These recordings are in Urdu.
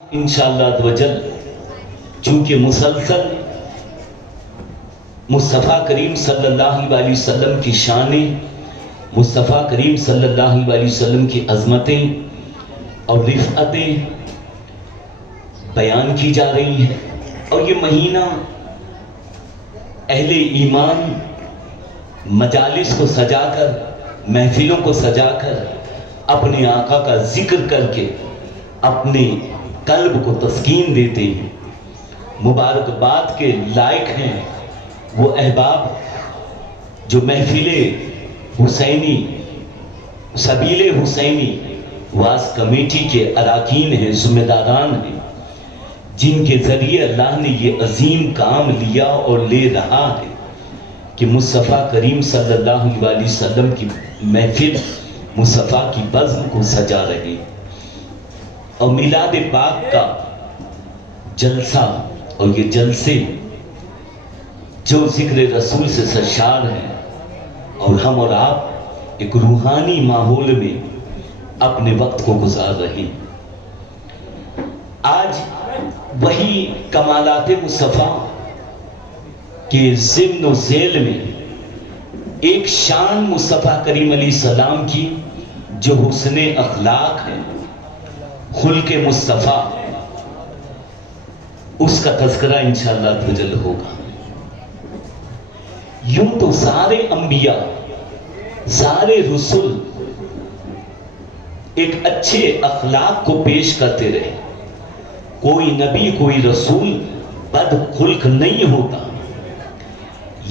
انشاءاللہ توجل چونکہ مسلسل مصطفیٰ کریم صلی اللہ علیہ وسلم کی شانیں، مصطفیٰ کریم صلی اللہ علیہ وسلم کی عظمتیں اور رفعتیں بیان کی جا رہی ہیں، اور یہ مہینہ اہل ایمان مجالس کو سجا کر، محفلوں کو سجا کر، اپنے آقا کا ذکر کر کے اپنے قلب کو تسکین دیتے ہیں۔ مبارکباد کے لائق ہیں وہ احباب جو محفل حسینی، سبیل حسینی واعظ کمیٹی کے اراکین ہیں، ذمہ داران ہیں، جن کے ذریعے اللہ نے یہ عظیم کام لیا اور لے رہا ہے کہ مصطفیٰ کریم صلی اللہ علیہ وسلم کی محفل، مصطفیٰ کی بزم کو سجا رہے ہیں۔ اور میلاد پاک کا جلسہ اور یہ جلسے جو ذکر رسول سے سرشار ہیں، اور ہم اور آپ ایک روحانی ماحول میں اپنے وقت کو گزار رہے ہیں۔ آج وہی کمالات مصطفیٰ کے ضمن و ذیل میں ایک شان مصطفیٰ کریم علیہ السلام کی جو حسن اخلاق ہے، خلق مصطفیٰ، اس کا تذکرہ انشاءاللہ تجل ہوگا۔ یوں تو سارے انبیاء، سارے رسول ایک اچھے اخلاق کو پیش کرتے رہے، کوئی نبی کوئی رسول بد خلق نہیں ہوتا،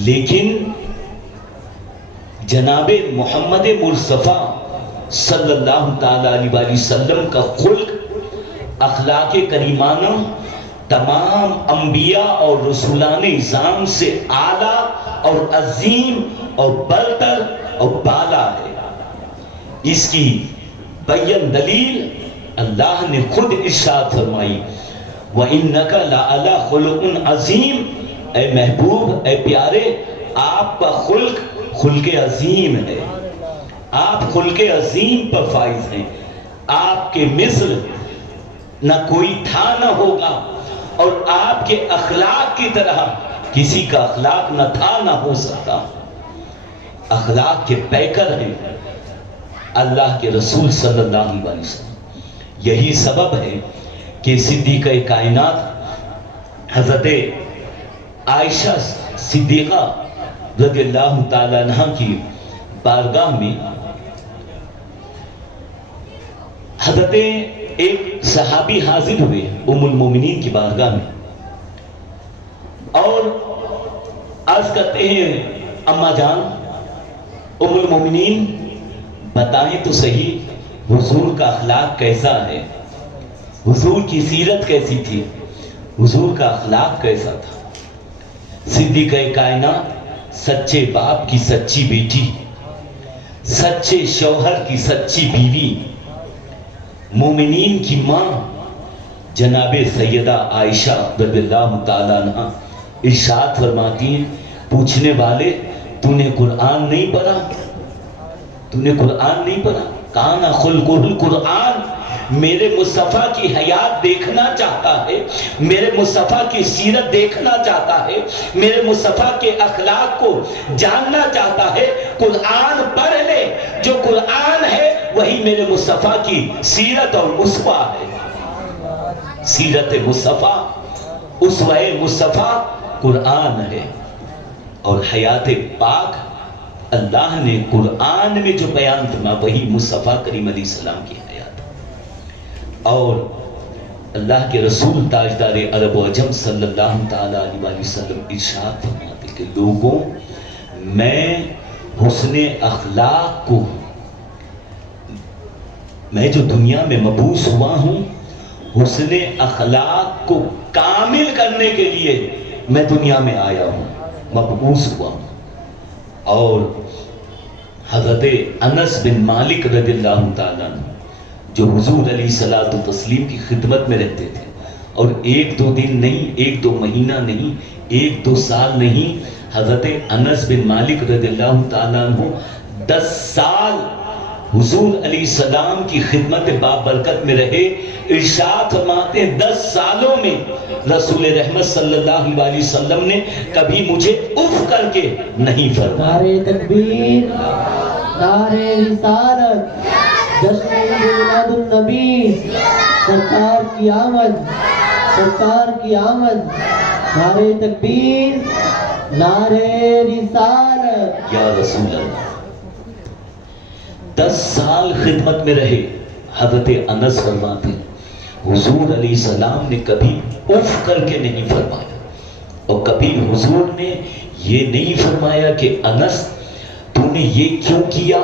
لیکن جناب محمد مصطفیٰ صلی اللہ تعالی علیہ وسلم کا خلق، اخلاق کریمانہ تمام انبیاء اور رسولان اعظام سے اعلیٰ اور عظیم اور برتر اور بالا ہے۔ اس کی بیان دلیل اللہ نے خود ارشاد فرمائی، وَإِنَّكَ لَعَلَىٰ خُلُقٍ عَظِيمٍ، اے محبوب، اے پیارے، آپ کا خلق عظیم ہے، آپ خلق عظیم پر فائز ہیں، آپ کے مثل نہ کوئی تھا نہ ہوگا، اور آپ کے اخلاق کی طرح کسی کا اخلاق نہ تھا نہ ہو سکتا۔ اخلاق کے پیکر ہیں اللہ کے رسول صلی اللہ علیہ وسلم۔ یہی سبب ہے کہ صدیقہ کائنات حضرت عائشہ صدیقہ رضی اللہ تعالیٰ عنہ کی بارگاہ میں حضرت ایک صحابی حاضر ہوئے ام المومنین کی بارگاہ میں، اور عرض کرتے ہیں، اما جان، ام المومنین، بتائیں تو صحیح حضور کا اخلاق کیسا ہے، حضور کی سیرت کیسی تھی، حضور کا اخلاق کیسا تھا؟ صدیقہ کائنات، سچے باپ کی سچی بیٹی، سچے شوہر کی سچی بیوی، مومنین کی ماں جناب سیدہ عائشہ رضی اللہ تعالیٰ عنہ ارشاد فرماتی ہیں، پوچھنے والے، تو نے قرآن نہیں پڑھا؟ تو نے قرآن نہیں پڑھا؟ کانا خلقہ القرآن، میرے مصطفیٰ کی حیات دیکھنا چاہتا ہے، میرے مصطفیٰ کی سیرت دیکھنا چاہتا ہے، میرے مصطفیٰ کے اخلاق کو جاننا چاہتا ہے، قرآن پڑھ لے۔ جو قرآن ہے وہی میرے مصطفیٰ کی سیرت اور اسوہ ہے۔ سیرت مصطفیٰ، اسوہ مصطفیٰ قرآن ہے، اور حیات پاک اللہ نے قرآن میں جو بیان فرمایا وہی مصطفیٰ کریم علیہ السلام کی حیات ہے۔ اور اللہ کے رسول تاجدار عرب و عجم صلی اللہ تعالیٰ علیہ وسلم ارشاد فرماتے کہ لوگوں، میں حسن اخلاق کو، میں جو دنیا میں مبعوث ہوا ہوں، حسن اخلاق کو کامل کرنے کے لیے میں دنیا میں آیا ہوں، مبعوث ہوا ہوں۔ اور حضرت انس بن مالک رضی اللہ تعالیٰ عنہ جو حضور علیہ الصلوۃ والتسلیم کی خدمت میں رہتے تھے، اور ایک دو دن نہیں، ایک دو مہینہ نہیں، ایک دو سال نہیں، حضرت انس بن مالک رضی اللہ تعالیٰ عنہ 10 سال حضور علیہ السلام کی خدمت بابرکت میں رہے. ارشاد فرماتے ہیں 10 سالوں میں رسول رحمت صلی اللہ علیہ وسلم نے کبھی مجھے اف کر کے نہیں فرمایا. نعرہ تکبیر، نعرہ رسالت، جشن میلاد النبی، سرکار کی آمد، سرکار کی آمد. نعرہ تکبیر، نعرہ رسالت. یا رسول اللہ. 10 سال خدمت میں رہے. حضرت انس فرماتے ہیں حضور علیہ السلام نے کبھی اف کر کے نہیں فرمایا، اور کبھی حضور نے یہ نہیں فرمایا کہ انس تو نے یہ کیوں کیا،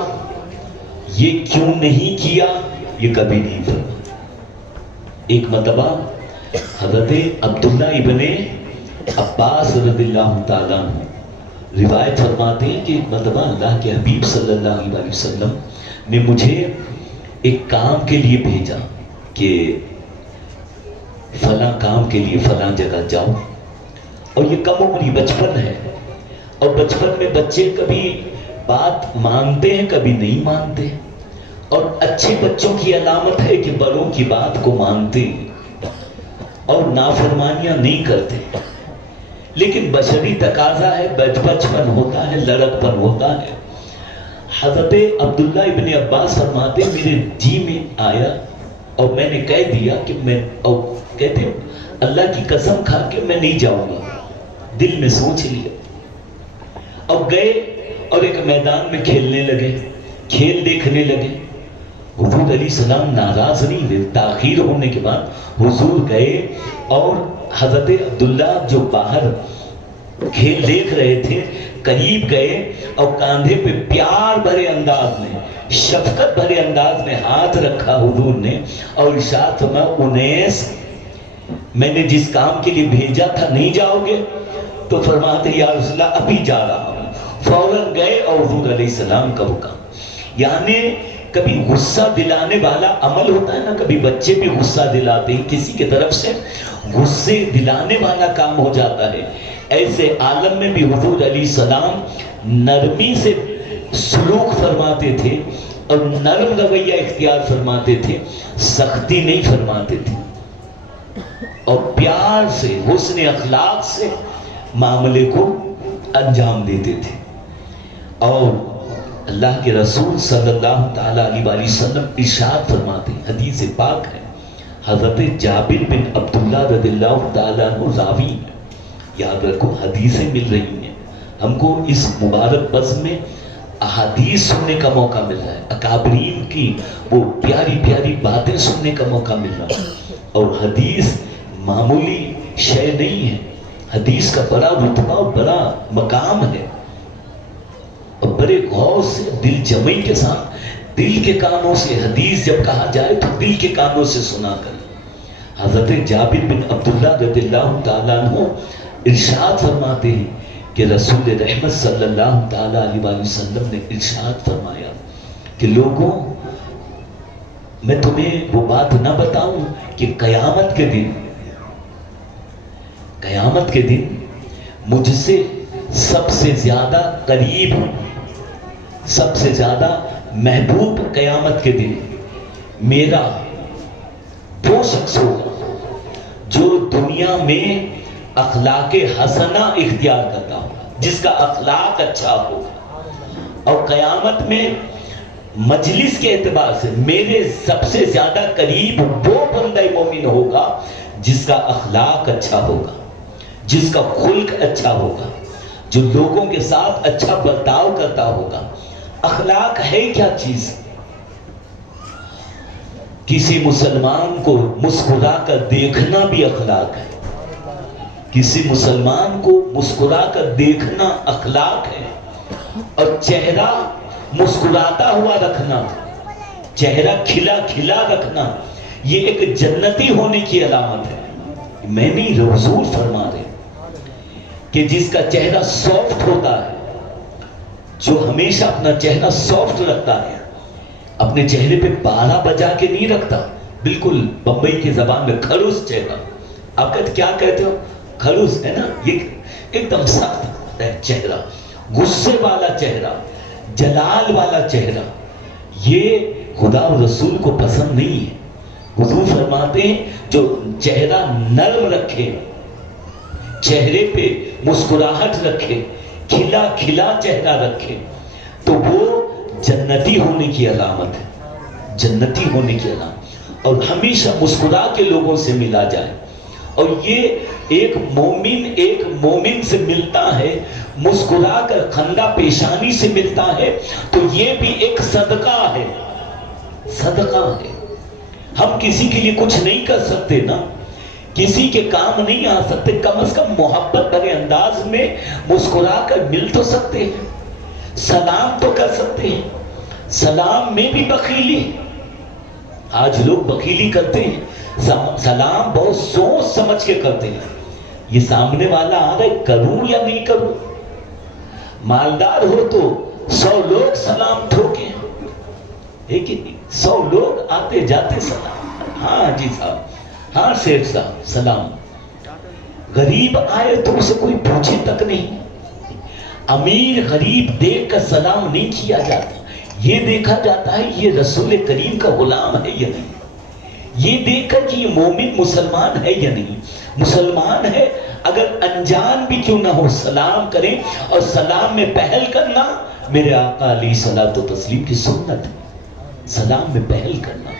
یہ کیوں نہیں کیا، یہ کبھی نہیں فرمایا. ایک مرتبہ حضرت عبداللہ ابن عباس رضی اللہ تعالیٰ عنہ روایت فرماتے ہیں کہ ایک مرتبہ اللہ کے حبیب صلی اللہ علیہ وسلم نے مجھے ایک کام کے لیے بھیجا کہ فلاں کام کے لیے فلاں جگہ جاؤ. اور یہ کم عمری بچپن ہے، اور بچپن میں بچے کبھی بات مانتے ہیں کبھی نہیں مانتے، اور اچھے بچوں کی علامت ہے کہ بڑوں کی بات کو مانتے اور نافرمانیاں نہیں کرتے. لیکن بشری تقاضا ہے، بچپن ہوتا ہے، لڑکپن ہوتا ہے. حضرت عبداللہ ابن عباس فرماتے میرے جی میں آیا اور میں نے کہہ دیا کہ میں، اور کہتے اللہ کی قسم کھا کے میں نہیں جاؤں گا. دل میں سوچ لیا اور گئے، اور ایک میدان میں کھیلنے لگے، کھیل دیکھنے لگے. حضور علیہ السلام ناراض نہیں ہوئے. تاخیر ہونے کے بعد حضور گئے اور حضرت عبداللہ جو باہر کھیل دیکھ رہے تھے قریب گئے اور کاندھے پہ پیار بھرے انداز میں، شفقت بھرے انداز میں ہاتھ رکھا حضور نے، اور ارشاد فرمایا انیس میں نے جس کام کے لیے بھیجا تھا نہیں جاؤ گے؟ تو فرماتے یا رسول اللہ ابھی جا رہا ہوں. فوراً گئے اور حضور علیہ السلام کا حکم. یعنی کبھی غصہ دلانے والا عمل ہوتا ہے نا، کبھی بچے بھی غصہ دلاتے ہیں، کسی کی طرف سے غصے دلانے والا کام ہو جاتا ہے. ایسے عالم میں بھی حضور علیہ السلام نرمی سے سلوک فرماتے تھے اور نرم رویہ اختیار فرماتے تھے، سختی نہیں فرماتے تھے، اور پیار سے، حسن اخلاق سے معاملے کو انجام دیتے تھے. اور اللہ کے رسول صلی اللہ تعالیٰ علیہ وآلہ وسلم ارشاد فرماتے ہیں، حدیث پاک ہے، حضرت جابر بن عبداللہ رضی اللہ تعالیٰ عنہ راوی ہیں. یاد رکھو حدیثیں مل رہی ہیں ہم کو، اس مبارک بزم میں احادیث سننے کا موقع مل رہا ہے، اکابرین کی وہ پیاری پیاری باتیں سننے کا موقع مل رہا ہے. اور حدیث معمولی شے نہیں ہے، حدیث کا بڑا رتبہ اور بڑا مقام ہے، اور بڑے غور سے، دل جمعی کے ساتھ، دل کے کانوں سے حدیث جب کہا جائے تو دل کے کانوں سے سنا کر. حضرت جابر بن عبداللہ رضی اللہ تعالیٰ عنہ ارشاد فرماتے ہیں کہ رسول رحمت صلی اللہ تعالیٰ علیہ وآلہ وسلم نے ارشاد فرمایا کہ لوگوں میں تمہیں وہ بات نہ بتاؤں کہ قیامت کے دن مجھ سے سب سے زیادہ قریب، سب سے زیادہ محبوب قیامت کے دن میرا وہ شخص ہوگا جو دنیا میں اخلاق حسنہ اختیار کرتا ہوگا، جس کا اخلاق اچھا ہوگا. اور قیامت میں مجلس کے اعتبار سے میرے سب سے زیادہ قریب وہ بندہ مومن ہوگا جس کا اخلاق اچھا ہوگا، جس کا خلق اچھا ہوگا، جو لوگوں کے ساتھ اچھا برتاؤ کرتا ہوگا. اخلاق ہے کیا چیز؟ کسی مسلمان کو مسکرا کر دیکھنا بھی اخلاق ہے. کسی مسلمان کو مسکرا کر دیکھنا اخلاق ہے. اور چہرہ مسکراتا ہوا رکھنا، چہرہ کھلا کھلا رکھنا، یہ ایک جنتی ہونے کی علامت ہے. میں نہیں، حضور فرما رہے کہ جس کا چہرہ سافٹ ہوتا ہے، جو ہمیشہ اپنا چہرہ سافٹ رکھتا ہے، اپنے چہرے پہ پارا بجا کے نہیں رکھتا، بالکل بمبئی کی زبان میں خلوص چہرہ. آپ کیا کہتے ہو؟ خلوص ہے نا، یہ ایک دم سخت ہے چہرہ، غصے والا چہرہ، جلال والا چہرہ، یہ خدا اور رسول کو پسند نہیں ہے۔ حضور فرماتے ہیں جو چہرہ نرم رکھے، چہرے پہ مسکراہٹ رکھے، کھلا کھلا چہرہ رکھے، تو وہ جنتی ہونے کی علامت ہے، جنتی ہونے کی علامت، اور ہمیشہ مسکرا کے لوگوں سے ملا جائے۔ اور یہ ایک مومن سے ملتا ہے، مسکرا کر خندہ پیشانی سے ملتا ہے، تو یہ بھی ایک صدقہ ہے، صدقہ ہے۔ ہم کسی کے لیے کچھ نہیں کر سکتے نا، کسی کے کام نہیں آ سکتے، کم از کم محبت بھرے انداز میں مسکرا کر مل تو سکتے ہیں، سلام تو کر سکتے ہیں۔ سلام میں بھی بخیلی، آج لوگ بخیلی کرتے ہیں، سلام بہت سوچ سمجھ کے کرتے ہیں، یہ سامنے والا آ رہا ہے کروں یا نہیں کروں۔ مالدار ہو تو 100 لوگ سلام ٹھوکیں، لیکن 100 لوگ آتے جاتے سلام، ہاں جی صاحب، ہاں شیخ صاحب سلام۔ غریب آئے تو اسے کوئی پوچھے تک نہیں، امیر غریب دیکھ کر سلام نہیں کیا جاتا، یہ دیکھا جاتا ہے یہ رسول کریم کا غلام ہے یا نہیں، یہ دیکھ کر کہ یہ مومن مسلمان ہے یا نہیں۔ مسلمان ہے اگر انجان بھی کیوں نہ ہو سلام کریں، اور سلام میں پہل کرنا میرے آقا علیہ الصلوۃ والتسلیم کی سنت ہے، سلام میں پہل کرنا،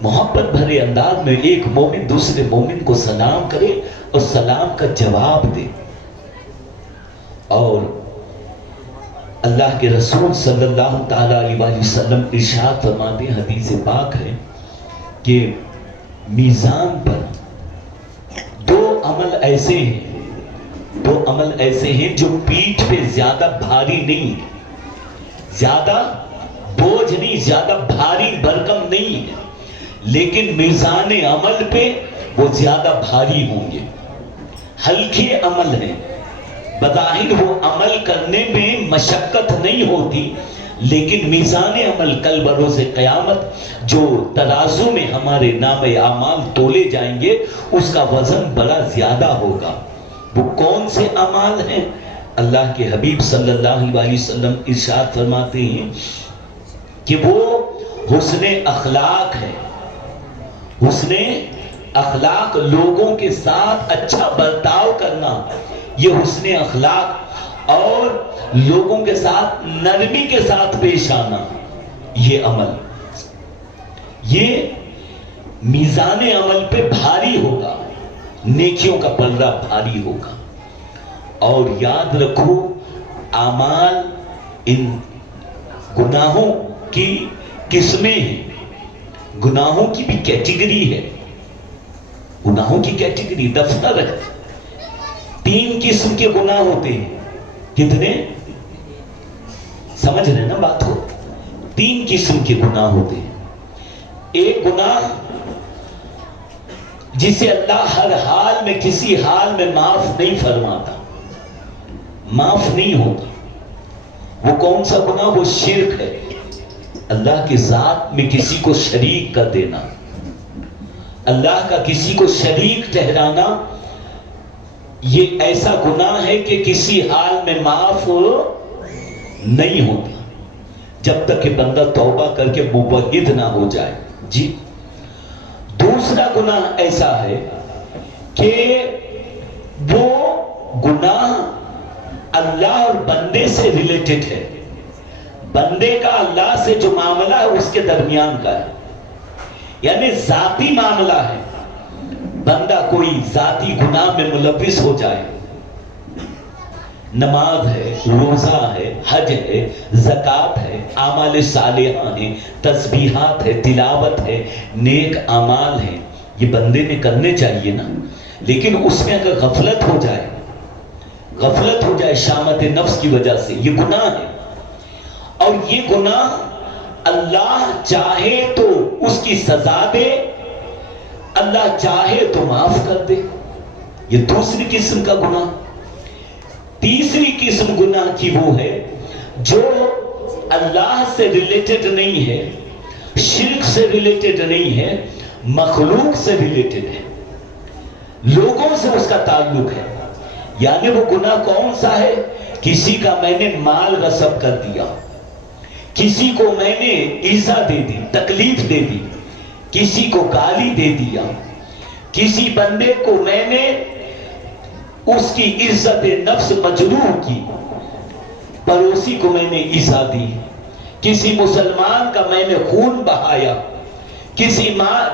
محبت بھرے انداز میں ایک مومن دوسرے مومن کو سلام کرے اور سلام کا جواب دے۔ اور اللہ کے رسول صلی اللہ تعالی علیہ وسلم ارشاد فرماتے ہیں، حدیث پاک ہے کہ میزان پر دو عمل ایسے ہیں جو پیٹھ پہ زیادہ بھاری نہیں، زیادہ بوجھ نہیں، زیادہ بھاری بھرکم نہیں ہے، لیکن میزان عمل پہ وہ زیادہ بھاری ہوں گے۔ ہلکے عمل ہیں، بظاہر وہ عمل کرنے میں مشقت نہیں ہوتی، لیکن میزان عمل کل بروز قیامت جو ترازو میں ہمارے نام اعمال تولے جائیں گے، اس کا وزن بڑا زیادہ ہوگا۔ وہ کون سے اعمال ہیں؟ اللہ کے حبیب صلی اللہ علیہ وسلم ارشاد فرماتے ہیں کہ وہ حسن اخلاق ہے، حسن اخلاق، لوگوں کے ساتھ اچھا برتاؤ کرنا، یہ حسن اخلاق، اور لوگوں کے ساتھ نرمی کے ساتھ پیش آنا، یہ عمل، یہ میزان عمل پہ بھاری ہوگا، نیکیوں کا پلڑا بھاری ہوگا۔ اور یاد رکھو اعمال ان گناہوں کی قسمیں ہیں، گناہوں کی بھی کیٹیگری ہے، گناہوں کی کیٹیگری دفتر ہے۔ 3 قسم کے گناہ ہوتے ہیں، کتنے؟ سمجھ رہے نا بات کو؟ 3 قسم کے گناہ ہوتے ہیں۔ ایک گناہ جسے اللہ ہر حال میں کسی حال میں معاف نہیں فرماتا، معاف نہیں ہوتا، وہ کون سا گناہ؟ وہ شرک ہے، اللہ کی ذات میں کسی کو شریک کر دینا، اللہ کا کسی کو شریک ٹھہرانا، یہ ایسا گناہ ہے کہ کسی حال میں معاف نہیں ہوتا جب تک کہ بندہ توبہ کر کے موحد نہ ہو جائے۔ جی دوسرا گناہ ایسا ہے کہ وہ گناہ اللہ اور بندے سے ریلیٹڈ ہے، بندے کا اللہ سے جو معاملہ ہے اس کے درمیان کا ہے، یعنی ذاتی معاملہ ہے، بندہ کوئی ذاتی گناہ میں ملوث ہو جائے، نماز ہے، روزہ ہے، حج ہے، زکوٰۃ ہے، اعمال صالحہ ہیں، تسبیحات ہے، تلاوت ہے، نیک اعمال ہیں، یہ بندے میں کرنے چاہیے نا، لیکن اس میں اگر غفلت ہو جائے شامت نفس کی وجہ سے، یہ گناہ ہے۔ اور یہ گناہ اللہ چاہے تو اس کی سزا دے، اللہ چاہے تو معاف کر دے، یہ دوسری قسم کا گناہ۔ تیسری قسم گناہ کی وہ ہے جو اللہ سے ریلیٹڈ نہیں ہے، شرک سے ریلیٹڈ نہیں ہے، مخلوق سے ریلیٹڈ ہے، لوگوں سے اس کا تعلق ہے۔ یعنی وہ گناہ کون سا ہے؟ کسی کا میں نے مال غصب کر دیا، کسی کو میں نے ایذا دے دی، تکلیف دے دی، کسی کو گالی دے دیا، کسی بندے کو میں نے اس کی عزت نفس مجروح کی، پڑوسی کو میں نے ایذا دی، کسی مسلمان کا میں نے خون بہایا، کسی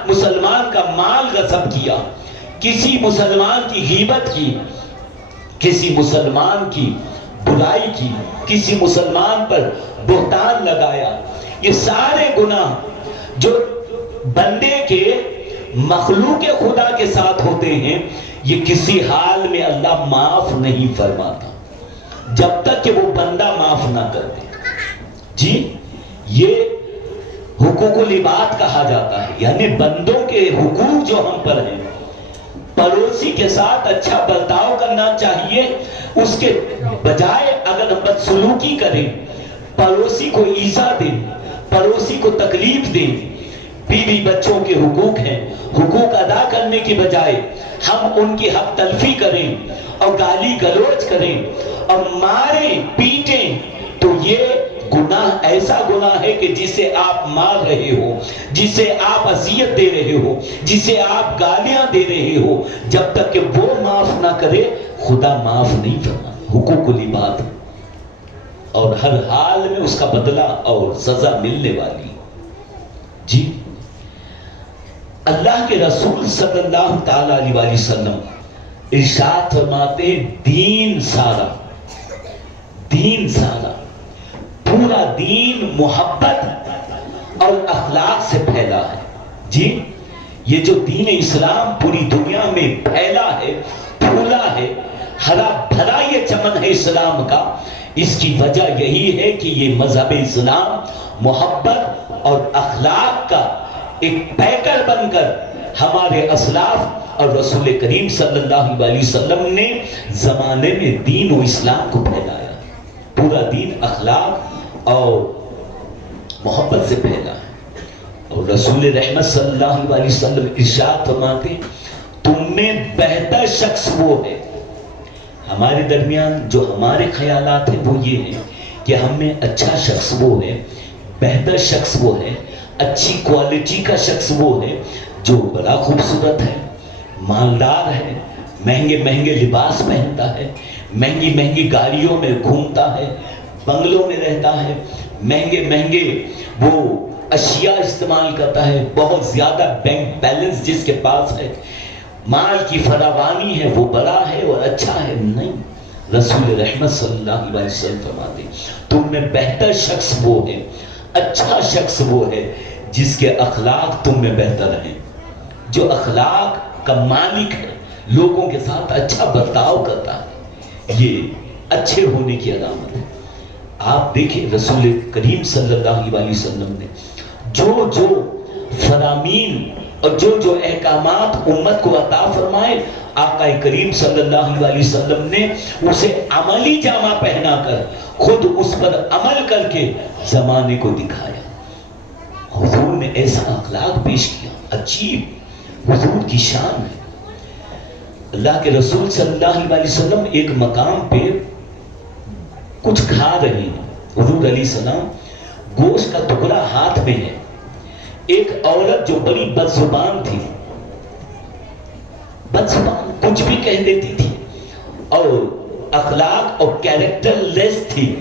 مسلمان کا مال غصب کیا، کسی مسلمان کی غیبت کی، کسی مسلمان کی برائی کی، کسی مسلمان پر بہتان لگایا، یہ سارے گناہ جو بندے کے مخلوق خدا کے ساتھ ہوتے ہیں، یہ کسی حال میں اللہ معاف نہیں فرماتا جب تک کہ وہ بندہ معاف نہ کر دے۔ جی یہ حقوق العباد کہا جاتا ہے، یعنی بندوں کے حقوق جو ہم پر ہیں۔ پڑوسی کے ساتھ اچھا برتاؤ کرنا چاہیے، اس کے بجائے اگر ہم بدسلوکی کریں، پڑوسی کو ایذا دیں، پڑوسی کو تکلیف دیں، بیوی بچوں کے حقوق ہیں، حقوق ادا کرنے کی بجائے ہم ان کی حق تلفی کریں اور گالی گلوچ کریں اور ماریں پیٹیں، تو یہ گناہ ایسا گناہ ہے کہ جسے آپ مار رہے ہو، جسے آپ اذیت دے رہے ہو، جسے آپ گالیاں دے رہے ہو، جب تک کہ وہ معاف نہ کرے خدا معاف نہیں فرماتا۔ حقوق العباد اور ہر حال میں اس کا بدلہ اور سزا ملنے والی۔ جی اللہ کے رسول صلی اللہ تعالی علیہ وآلہ وسلم ارشاد فرماتے ہیں، دین سارا پورا دین محبت اور اخلاق سے پھیلا ہے۔ جی یہ جو دین اسلام پوری دنیا میں پھیلا ہے، پھولا ہے، ہرا بھرا یہ چمن ہے اسلام کا، اس کی وجہ یہی ہے کہ یہ مذہب اسلام محبت اور اخلاق کا ایک پیکر بن کر ہمارے اسلاف اور رسول کریم صلی اللہ علیہ وسلم نے زمانے میں دین و اسلام کو پھیلایا۔ پورا دین اخلاق اور محبت سے پھیلا ہے۔ اور رسول رحمت صلی اللہ علیہ وسلم ارشاد فرماتے، تم میں بہتر شخص وہ ہے۔ ہمارے درمیان جو ہمارے خیالات ہیں وہ یہ ہیں کہ ہم میں اچھا شخص وہ ہے، بہتر شخص وہ ہے، اچھی کوالٹی کا شخص وہ ہے جو بڑا خوبصورت ہے، مالدار ہے، مہنگے مہنگے لباس پہنتا ہے، مہنگی مہنگی گاڑیوں میں گھومتا ہے، بنگلوں میں رہتا ہے، مہنگے مہنگے وہ اشیاء استعمال کرتا ہے، بہت زیادہ بینک بیلنس جس کے پاس ہے، مال کی فراوانی ہے، وہ بڑا ہے اور اچھا ہے۔ نہیں، رسول رحمت صلی اللہ علیہ وسلم فرماتے تم میں بہتر شخص وہ ہے، اچھا شخص وہ ہے جس کے اخلاق تم میں بہتر ہیں، جو اخلاق کا مالک ہے، لوگوں کے ساتھ اچھا برتاؤ کرتا ہے۔ یہ اچھے ہونے کی علامت ہے۔ آپ دیکھیں رسول کریم صلی اللہ علیہ وسلم نے جو فرامین اور جو احکامات امت کو عطا فرمائے، آقا کریم صلی اللہ علیہ وسلم نے اسے عملی جامہ پہنا کر خود اس پر عمل کر کے زمانے کو دکھایا۔ حضور نے ایسا اخلاق پیش کیا، عجیب حضور کی شان ہے۔ اللہ کے رسول صلی اللہ علیہ وسلم ایک مقام پہ کچھ کھا رہے ہیں، حضور علیہ السلام گوشت کا ٹکڑا ہاتھ میں ہے، ایک عورت جو بڑی بدزبان تھی، بدزبان کچھ بھی کہہ دیتی تھی اور اخلاق اور کیریکٹر لیس تھی،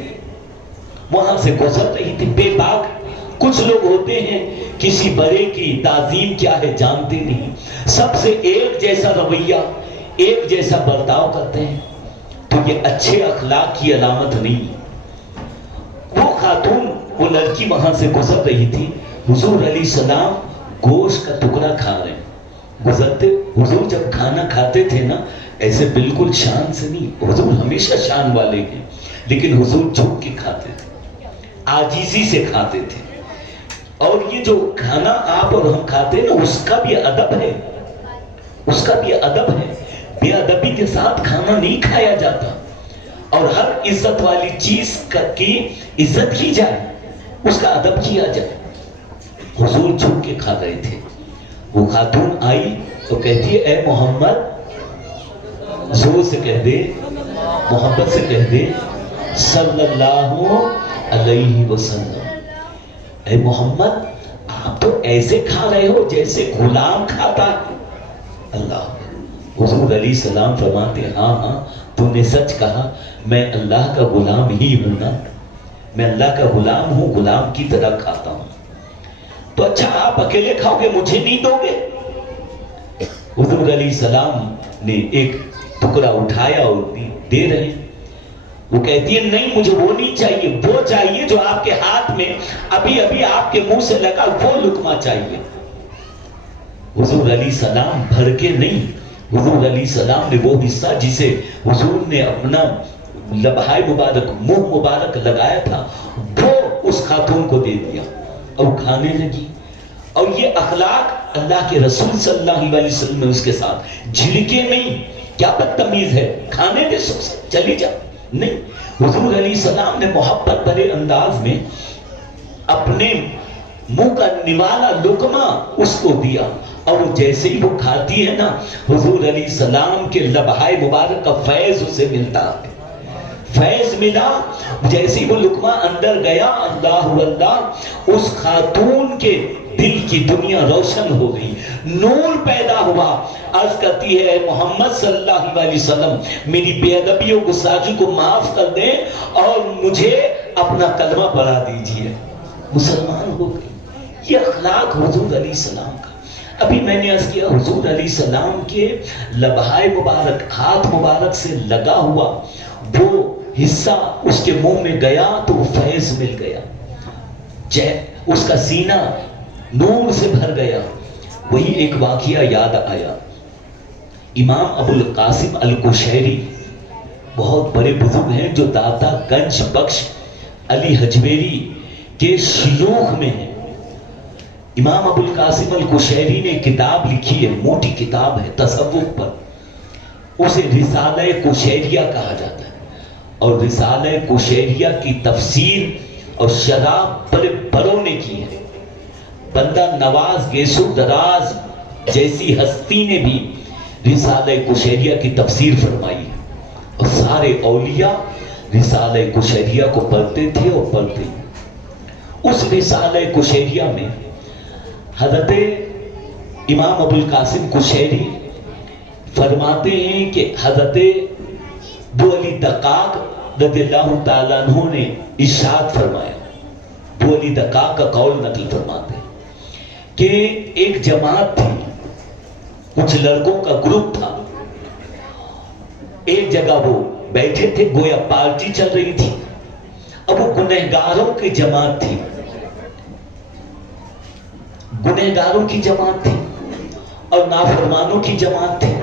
وہاں سے گزر رہی تھی بے باک۔ کچھ لوگ ہوتے ہیں کسی بڑے کی تعظیم کیا ہے جانتے نہیں، سب سے ایک جیسا رویہ، ایک جیسا برتاؤ کرتے ہیں، تو یہ اچھے اخلاق کی علامت نہیں۔ وہ خاتون، وہ لڑکی وہاں سے گزر رہی تھی، حضور علیہ السلام گوشت کا ٹکڑا کھا رہے ہیں، گزرتے۔ حضور جب کھانا کھاتے تھے نا ایسے بالکل شان سے نہیں، حضور ہمیشہ شان والے ہیں، لیکن حضور جھک کے کھاتے تھے، عاجزی سے کھاتے تھے۔ اور یہ جو کھانا آپ اور ہم کھاتے ہیں نا، اس کا بھی ادب ہے، اس کا بھی ادب ہے۔ بے ادبی کے ساتھ کھانا نہیں کھایا جاتا، اور ہر عزت والی چیز کی عزت کی جائے، اس کا ادب کیا جائے۔ حضور جھک کے کھا رہے تھے، وہ خاتون آئی تو کہتی ہے اے محمد، زور سے کہہ دے، محبت سے کہہ دے، صلی اللہ علیہ وسلم۔ اے محمد آپ تو ایسے کھا رہے ہو جیسے غلام کھاتا ہے۔ اللہ، حضور علیہ السلام فرماتے ہاں ہاں تو نے سچ کہا، میں اللہ کا غلام ہی ہوں نا، میں اللہ کا غلام ہوں، غلام کی طرح کھاتا ہوں۔ تو اچھا آپ اکیلے کھاؤ گے، مجھے نہیں دو گے؟ حضور علیہ السلام نے ایک ٹکڑا اٹھایا اور دے رہے ہیں۔ وہ کہتی ہے نہیں مجھے وہ نہیں چاہیے، وہ چاہیے جو آپ کے ہاتھ میں ابھی ابھی آپ کے منہ سے لگا، وہ لقمہ چاہیے۔ حضور علیہ السلام بھر کے نہیں، حضور علیہ السلام نے وہ حصہ جسے حضور نے اپنا لبہائے مبارک منہ مبارک لگایا تھا وہ اس خاتون کو دے دیا اور کھانے لگی۔ اور یہ اخلاق اللہ کے رسول صلی اللہ علیہ وسلم نے اس کے ساتھ جھڑکے نہیں، کیا بدتمیز ہے، کھانے دے سو چلی جا، نہیں، حضور علیہ السلام نے محبت بھرے انداز میں اپنے منہ کا نوالا لقمہ اس کو دیا، اور وہ جیسے ہی وہ کھاتی ہے نا، حضور علیہ السلام کے لبہائے مبارک کا فیض اسے ملتا ہے، فیض ملا۔ جیسے ہی وہ لقمہ اندر گیا، اللہ اللہ، اس خاتون کے دل کی دنیا روشن ہو گئی، نور پیدا ہوا۔ عرض کرتی ہے اے محمد صلی اللہ علیہ وسلم میری بے ادبی و گستاخی کو معاف کر دیں اور مجھے اپنا کلمہ پڑھا دیجئے۔ مسلمان ہو گئی۔ یہ اخلاق حضور علیہ السلام کا۔ ابھی میں نے عرض کیا حضور علیہ السلام کے لبہائے مبارک ہاتھ مبارک سے لگا ہوا وہ حصہ اس کے منہ میں گیا تو وہ فیض مل گیا، اس کا سینہ نور سے بھر گیا۔ وہی ایک واقعہ یاد آیا، امام ابو القاسم القشیری بہت بڑے بزرگ ہیں جو داتا گنج بخش علی حجویری کے شیوخ میں ہیں۔ امام ابو القاسم القشیری نے کتاب لکھی ہے، موٹی کتاب ہے تصوف پر، اسے رسالہ قشیریہ کہا جاتا ہے، اور رسالہ قشیریہ کی تفسیر اور شرح بڑے بڑوں نے کی ہے۔ بندہ نواز گیسو دراز جیسی ہستی نے بھی رسالہ قشیریہ کی تفسیر فرمائی ہے، اور سارے اولیاء رسالہ قشیریہ کو پڑھتے تھے اور پڑھتے ہیں۔ اس رسالہ قشیریہ میں حضرت امام ابو القاسم قشیری فرماتے ہیں کہ حضرت ابو علی دقاق رضی اللہ تعالیٰ عنہ نے ارشاد فرمایا، ابو علی دقاق کا قول نقل فرماتے ہیں کہ ایک جماعت تھی، کچھ لڑکوں کا گروپ تھا، ایک جگہ وہ بیٹھے تھے، گویا پارٹی چل رہی تھی۔ اب وہ گنہگاروں کی جماعت تھی، گنہگاروں کی جماعت تھی اور نافرمانوں کی جماعت تھی،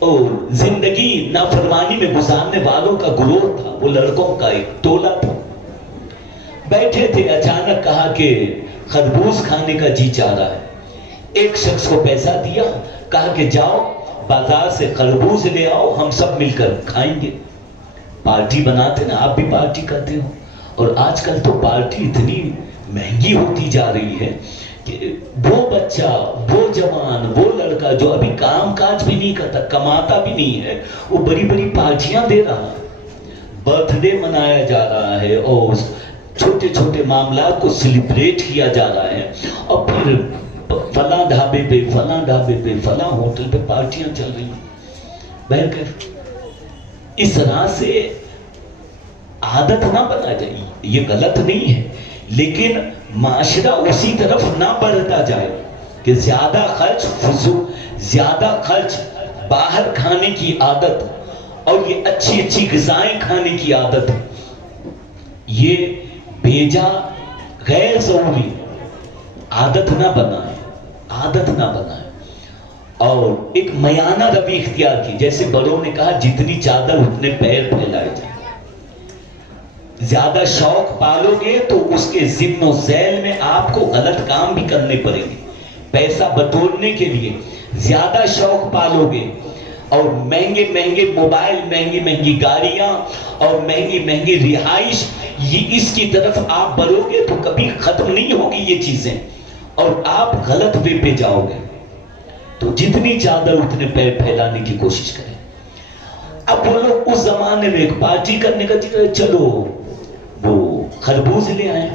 اور زندگی نافرمانی میں گزارنے والوں کا گروہ تھا، وہ لڑکوں کا ایک ٹولہ تھا۔ بیٹھے تھے، اچانک کہا کہ خربوز کھانے کا جی چاہ رہا ہے۔ ایک شخص کو پیسہ دیا، کہا کہ جاؤ بازار سے خربوز لے آؤ، ہم سب مل کر کھائیں گے۔ پارٹی بناتے نا، آپ بھی پارٹی کرتے ہو، اور آج کل تو پارٹی اتنی مہنگی ہوتی جا رہی ہے کہ وہ بچہ، وہ جوان، وہ لڑکا جو ابھی کام کاج بھی نہیں کرتا، کماتا بھی نہیں ہے، وہ بڑی بڑی پارٹیاں دے رہا ہے، برتھ ڈے منایا جا رہا ہے، اور چھوٹے چھوٹے معاملات کو سیلیبریٹ کیا جا رہا ہے، اور پھر فلاں ڈھابے پہ، فلاں ڈھابے پہ، فلاں ہوٹل پہ پارٹیاں چل رہی ہیں۔ بہرکیف اس طرح سے عادت نہ بنا جائے، یہ غلط نہیں ہے، لیکن معاشرہ اسی طرف نہ بڑھتا جائے کہ زیادہ خرچ فضول، زیادہ خرچ باہر کھانے کی عادت اور یہ اچھی اچھی غذائیں کھانے کی عادت، یہ بھیجا غیر ضروری عادت نہ بنائیں، عادت نہ بنائیں، اور ایک میانہ روی اختیار کی، جیسے بڑوں نے کہا جتنی چادر اتنے پیر پھیلائے جائیں۔ زیادہ شوق پالو گے تو اس کے ضمن و ذیل میں آپ کو غلط کام بھی کرنے پڑیں گے۔ پیسہ بٹورنے کے لیے زیادہ شوق پالو گے اور مہنگے مہنگے موبائل، مہنگی مہنگی گاڑیاں اور مہنگی مہنگی رہائش، یہ اس کی طرف آپ بڑھو گے تو کبھی ختم نہیں ہوگی یہ چیزیں، اور آپ غلط وے پہ جاؤ گے۔ تو جتنی چادر اتنے پیر پھیلانے کی کوشش کریں۔ اب وہ لوگ اس زمانے میں ایک پارٹی کرنے کا ذکر، چلو وہ خربوز لے آئے،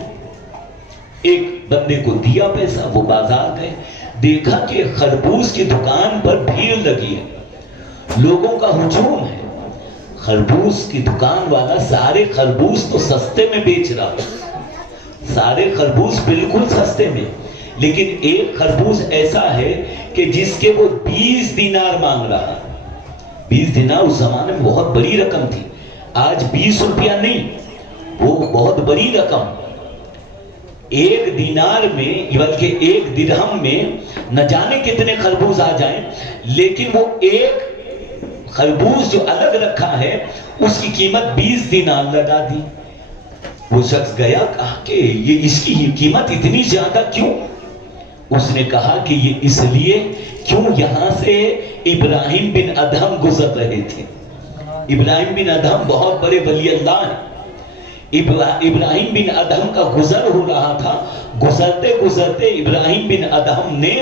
ایک بندے کو دیا پیسہ، وہ بازار گئے، دیکھا کہ خربوز کی دکان پر بھیڑ لگی ہے، لوگوں کا ہجوم ہے، خربوز کی دکان والا سارے خربوز تو سستے میں بیچ رہا، سارے خربوز بالکل سستے میں، لیکن ایک خربوز ایسا ہے کہ جس کے وہ 20 دینار مانگ رہا۔ 20 دینار اس زمانے میں بہت بڑی رقم تھی، آج 20 روپیہ نہیں، وہ بہت بڑی رقم۔ ایک دینار میں بلکہ ایک درہم میں نہ جانے کتنے خربوز آ جائیں، لیکن وہ ایک خربوز جو الگ رکھا ہے اس کی قیمت 20 دینار لگا دی۔ وہ شخص گیا، کہا کہ یہ اس کی قیمت اتنی زیادہ کیوں؟ اس نے کہا کہ یہ اس لیے کیوں یہاں سے ابراہیم بن ادہم گزر رہے تھے۔ ابراہیم بن ادہم بہت بڑے ولی اللہ ہیں۔ ابراہیم بن ادہم کا گزر ہو رہا تھا، گزرتے گزرتے ابراہیم بن ادہم نے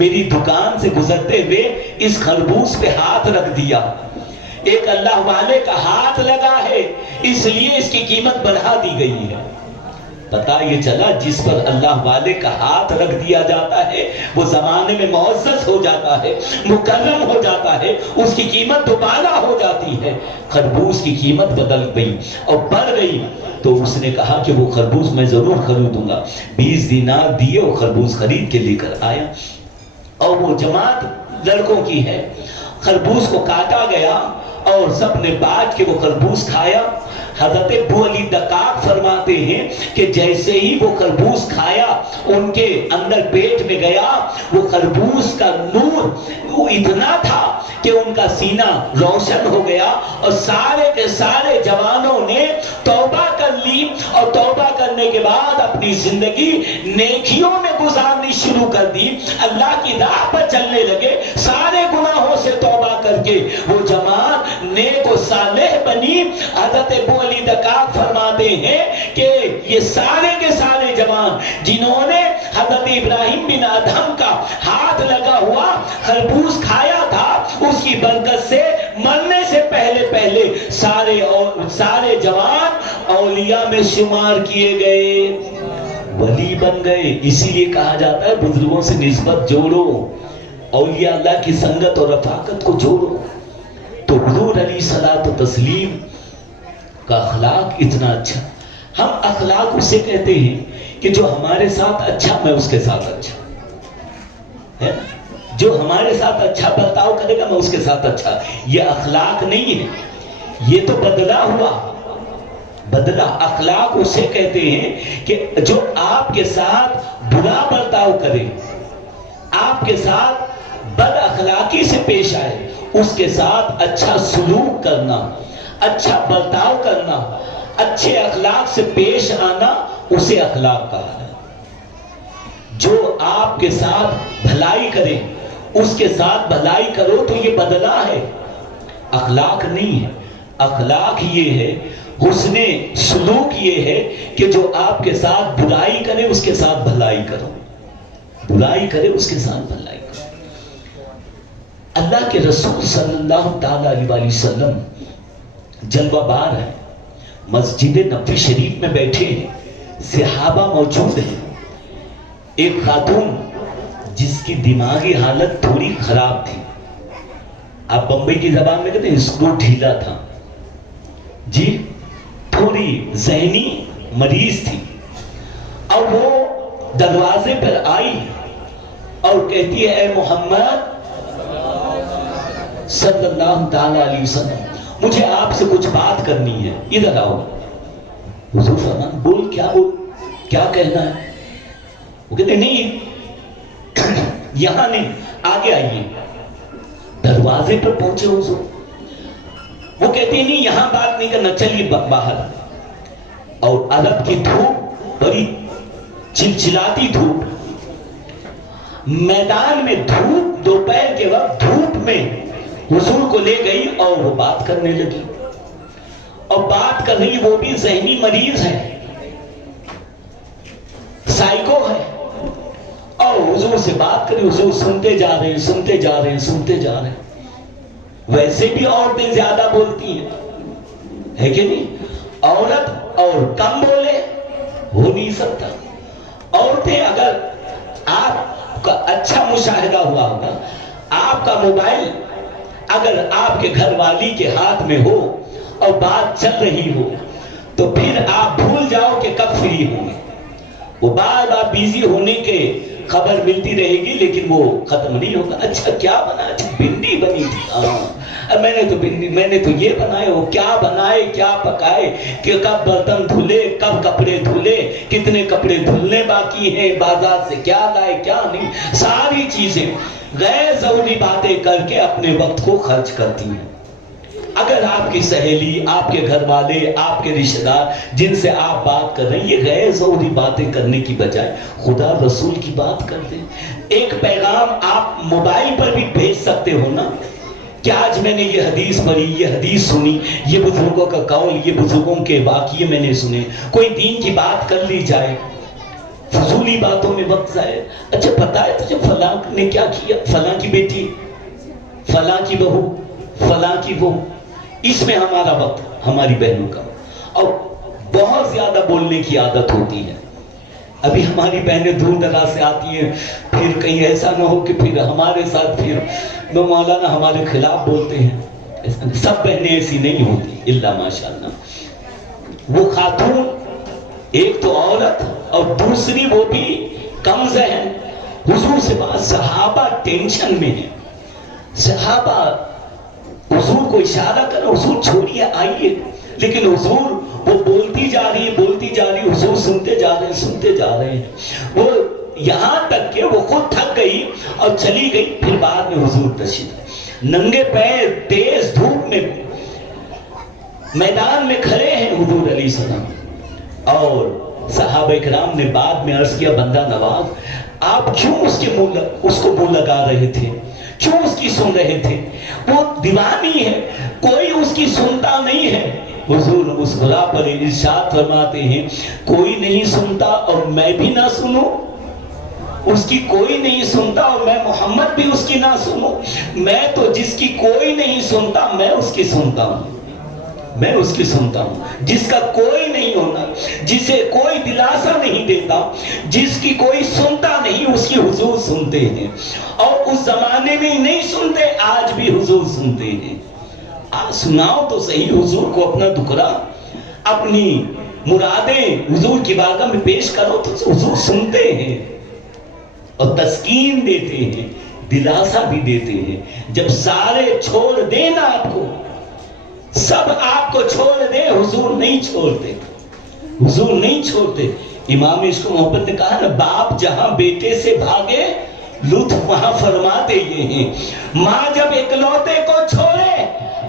میری دکان سے گزرتے ہوئے اس خربوز پہ ہاتھ رکھ دیا، ایک اللہ والے کا ہاتھ لگا ہے اس لیے اس کی قیمت بڑھا دی گئی ہے۔ پتہ یہ چلا جس پر اللہ والے کا ہاتھ رکھ دیا جاتا ہے وہ زمانے میں معزز ہو جاتا ہے، مکرم ہو جاتا ہے، اس کی قیمت دوبارہ ہو جاتی ہے۔ خربوز کی قیمت بدل گئی اور بڑھ گئی، تو اس نے کہا کہ وہ خربوز میں ضرور خریدوں گا۔ 20 دینار دیے، وہ خربوز خرید کے لے کر آیا، اور وہ جماعت لڑکوں کی ہے۔ خربوز کو کاٹا گیا اور سب نے بانٹ کے وہ خربوز کھایا۔ حضرت ابو علی دقاق فرماتے ہیں کہ جیسے ہی وہ خربوز کھایا ان کے اندر پیٹ میں گیا، وہ خربوز کا نور وہ اتنا تھا کہ ان کا سینہ روشن ہو گیا، اور سارے کے سارے جوانوں نے توبہ کر لی، اور توبہ کرنے کے بعد اپنی زندگی نیکیوں میں گزارنی شروع کر دی، اللہ کی راہ پر چلنے لگے، سارے گناہوں سے توبہ کر کے وہ جماعت نیک و صالح بنی۔ حضرت ابو علی دقاق فرماتے ہیں کہ یہ سارے کے سارے جوان جنہوں نے حضرت ابراہیم بن ادہم کا ہاتھ لگا ہوا خربوز کھایا تھا، اس کی برکت سے مرنے سے پہلے پہلے سارے جوان اولیاء میں شمار کیے گئے، ولی بن گئے۔ اسی لیے کہا جاتا ہے بزرگوں سے نسبت جوڑو، اولیاء اللہ کی سنگت اور رفاقت کو جوڑو۔ تو حضور علیہ صلاۃ و تسلیم کا اخلاق اتنا اچھا، ہم اخلاق اسے کہتے ہیں کہ جو ہمارے ساتھ اچھا میں اس کے ساتھ اچھا ہے، جو ہمارے ساتھ اچھا برتاؤ کرے گا میں اس کے ساتھ اچھا۔ یہ اخلاق نہیں ہے، یہ تو بدلہ ہوا، بدلہ۔ اخلاق اسے کہتے ہیں کہ جو آپ کے ساتھ برا برتاؤ کرے، آپ کے ساتھ بد اخلاقی سے پیش آئے، اس کے ساتھ اچھا سلوک کرنا، اچھا برتاؤ کرنا، اچھے اخلاق سے پیش آنا، اسے اخلاق کہا ہے۔ جو آپ کے ساتھ بھلائی کرے اس کے ساتھ بھلائی کرو تو یہ بدلہ ہے، اخلاق نہیں ہے۔ اخلاق یہ ہے، حسن سلوک یہ ہے کہ جو آپ کے ساتھ برائی کرے اس کے ساتھ بھلائی کرو، برائی کرے اس کے ساتھ بھلائی کرو۔ اللہ کے رسول صلی اللہ تعالی علیہ وسلم جلوہ بار ہے، مسجد نبوی شریف میں بیٹھے ہیں، صحابہ موجود ہیں۔ ایک خاتون جس کی دماغی حالت تھوڑی خراب تھی، آپ بمبئی کی زبان میں کہتے ہیں اسکرو ڈھیلا تھا جی، تھوڑی ذہنی مریض تھی، اور وہ دروازے پر آئی اور کہتی ہے اے محمد صلی اللہ تعالی علیہ وسلم، مجھے آپ سے کچھ بات کرنی ہے، ادھر آؤ۔ حضور فرمان بول، کیا کہنا ہے؟ وہ کہتے نہیں یہاں نہیں، آگے آئیے۔ دروازے پر پہنچے حضور، وہ کہتے نہیں یہاں بات نہیں کرنا، چلیے باہر۔ اور عرب کی دھوپ، بڑی چلچلاتی دھوپ، میدان میں دھوپ، دوپہر کے وقت دھوپ میں حضور کو لے گئی اور وہ بات کرنے لگی، اور بات کر رہی، وہ بھی ذہنی مریض ہے، سائیکو ہے، اور حضور سے بات کری، حضور سنتے جا رہے ہیں، سنتے جا رہے ہیں، سنتے جا رہے ہیں۔ ویسے بھی عورتیں زیادہ بولتی ہیں، ہے کہ نہیں؟ عورت اور کم بولے ہو نہیں سکتا، عورتیں اگر آپ کا اچھا مشاہدہ ہوا ہوگا، آپ کا موبائل اگر آپ کے گھر والی کے ہاتھ میں ہو اور بات چل رہی ہو تو پھر آپ بھول جاؤ کہ کب فری ہوں گے. وہ بار بار بیزی ہونے کے خبر ملتی رہے گی لیکن وہ ختم نہیں ہوگا. اچھا کیا بنا؟ اچھا بھنڈی بنی تھی، میں نے تو یہ بنائے. وہ کیا بنائے، کیا پکائے، کہ کب برتن دھلے، کب کپڑے دھلے، کتنے کپڑے دھلنے باقی ہیں، بازار سے کیا لائے کیا نہیں، ساری چیزیں غیر ضروری باتیں کر کے اپنے وقت کو خرچ کرتی ہیں. اگر آپ کی سہیلی، آپ کے گھر والے، آپ کے رشتہ دار جن سے آپ بات کر رہے ہیں، یہ غیر ضروری باتیں کرنے کی بجائے خدا رسول کی بات کر دیں. ایک پیغام آپ موبائل پر بھی بھیج سکتے ہو نا کہ آج میں نے یہ حدیث پڑھی، یہ حدیث سنی، یہ بزرگوں کا قول، یہ بزرگوں کے واقعے میں نے سنے. کوئی دین کی بات کر لی جائے، فضولی باتوں میں وقت ضائع. اچھا پتا ہے تجھے فلاں نے کیا کیا، فلاں کی بیٹی، فلاں کی بہو، فلاں کی بہو. اس میں ہمارا وقت، ہماری بہنوں کا، اور بہت زیادہ بولنے کی عادت ہوتی ہے. ابھی ہماری بہنیں دور دراز سے آتی ہیں، پھر کہیں ایسا نہ ہو کہ پھر ہمارے ساتھ پھر مولانا ہمارے خلاف بولتے ہیں. سب بہنیں ایسی نہیں ہوتی الا ماشاءاللہ. وہ خاتون ایک تو عورت اور دوسری وہ بھی کم ذہن. حضور سے بات، صحابہ ٹینشن میں ہیں. صحابہ حضور کو اشارہ کرو، حضور چھوڑیے آئیے، لیکن حضور وہ بولتی جا رہی ہے، بولتی جا رہی ہے، حضور سنتے جا رہے ہیں، سنتے جا رہے ہیں. وہ یہاں تک کہ وہ خود تھک گئی اور چلی گئی. پھر بعد میں حضور تشریف، ننگے پیر تیز دھوپ میں میدان میں کھڑے ہیں حضور علیہ السلام. اور صحابہ کرام نے بعد میں عرض کیا، بندہ نواز آپ کیوں اس کو منہ لگا رہے تھے، کیوں اس کی سن رہے تھے؟ وہ دیوانی ہے، کوئی اس کی سنتا نہیں ہے. حضور مسکرا پر ارشاد فرماتے ہیں، کوئی نہیں سنتا اور میں بھی نہ سنوں؟ اس کی کوئی نہیں سنتا اور میں محمد بھی اس کی نہ سنوں؟ میں تو جس کی کوئی نہیں سنتا میں اس کی سنتا ہوں، میں اس کی سنتا ہوں. جس کا کوئی نہیں ہونا، جسے کوئی دلاسا نہیں دیتا، جس کی کوئی سنتا نہیں، اس کی حضور سنتے ہیں. اور اس زمانے میں نہیں سنتے، آج بھی حضور سنتے ہیں. آج سناؤ تو صحیح حضور کو اپنا دکھڑا، اپنی مرادیں حضور کی بارگاہ میں پیش کرو تو حضور سنتے ہیں اور تسکین دیتے ہیں، دلاسا بھی دیتے ہیں. جب سارے چھوڑ دینا، آپ کو سب آپ کو چھوڑ دے، حضور نہیں چھوڑتے، حضور نہیں چھوڑتے. امام عشق و محبت نے کہا نا، باپ جہاں بیٹے سے بھاگے لطف وہاں فرماتے یہ ہیں. ماں جب اکلوتے کو چھوڑے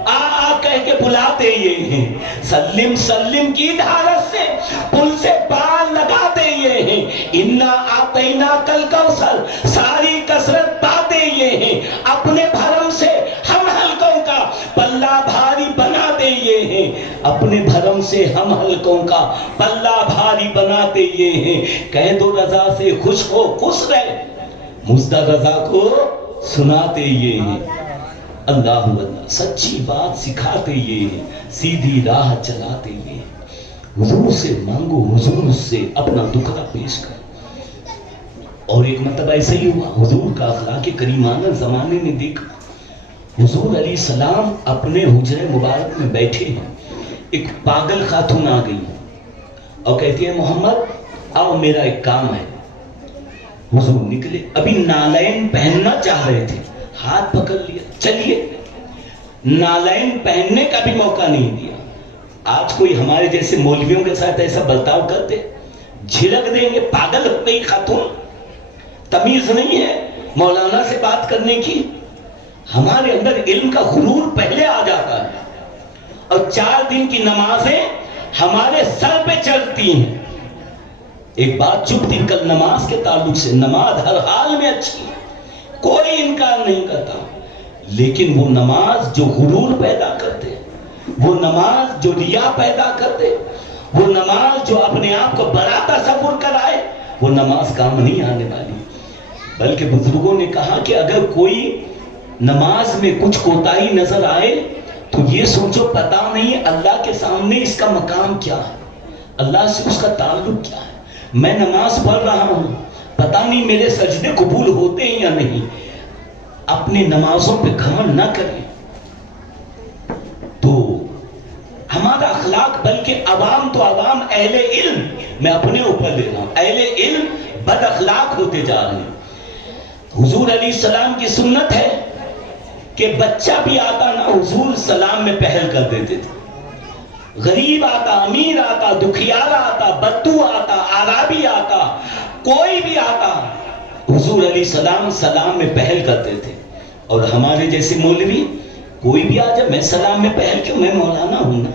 آ کہہ کے بلاتے یہ ہیں. سلم سلم کی دھارت سے پل سے پار لگاتے یہ ہیں. انا آتینا کل کوثر، ساری کثرت پاتے یہ ہیں. اپنے بھرم سے ہم حلقوں کا پلہ بھاری بناتے یہ ہیں. اپنے بھرم سے ہم حلقوں کا پلہ بھاری بناتے یہ ہیں. کہہ دو رضا سے خوش ہو خوش رہے، مزدہ رضا کو سناتے یہ ہیں. اللہ اللہ، سچی بات سکھاتے یہ ہیں، سیدھی راہ چلاتے یہ ہیں. حضور سے مانگو، حضور سے اپنا دکھڑا پیش کر. اور ایک مرتبہ ایسا ہی ہوا، حضور کا اخلاق کریمانہ زمانے نے دیکھا. حضور علیہ السلام اپنے حجرے مبارک میں بیٹھے ہیں. ایک پاگل خاتون آ گئی اور کہتی ہے، محمد آؤ میرا ایک کام ہے. حضور نکلے، ابھی نالین پہننا چاہ رہے تھے، ہاتھ پکڑ لیا، چلیے. نالین پہننے کا بھی موقع نہیں دیا. آج کوئی ہمارے جیسے مولویوں کے ساتھ ایسا برتاؤ کرتے، جھلک دیں گے. پاگل ہو گئی خاتون، تمیز نہیں ہے مولانا سے بات کرنے کی. ہمارے اندر علم کا غرور پہلے آ جاتا ہے اور 4 دن کی نمازیں ہمارے سر پہ چڑھتی ہیں. ایک بات چپ تھی کل نماز کے تعلق سے، نماز ہر حال میں اچھی ہے، کوئی انکار نہیں کرتا، لیکن وہ نماز جو غرور پیدا کرتے، وہ نماز جو ریا پیدا کرتے، وہ نماز جو اپنے آپ کو بڑا تصور کرائے، وہ نماز کام نہیں آنے والی. بلکہ بزرگوں نے کہا کہ اگر کوئی نماز میں کچھ کوتاہی نظر آئے تو یہ سوچو پتہ نہیں اللہ کے سامنے اس کا مقام کیا ہے، اللہ سے اس کا تعلق کیا ہے. میں نماز پڑھ رہا ہوں، پتہ نہیں میرے سجدے قبول ہوتے ہیں یا نہیں۔ اپنے نمازوں پہ گھمنڈ نہ کریں۔ تو ہمارا اخلاق، بلکہ عوام تو عوام، اہل علم، میں اپنے اوپر لے رہا ہوں، اہل علم بد اخلاق ہوتے جا رہے ہیں۔ حضور علیہ السلام کی سنت ہے کہ بچہ بھی آتا نا، حضور سلام میں پہل کر دیتے تھے۔ غریب آتا، امیر آتا، دکھیارا آتا، بدو آتا، عرابی آتا، کوئی بھی آتا، حضور علیہ السلام سلام میں پہل کرتے تھے۔ اور ہمارے جیسے مولوی، کوئی بھی آ جائے، میں سلام میں پہل کیوں، میں مولانا ہوں نا،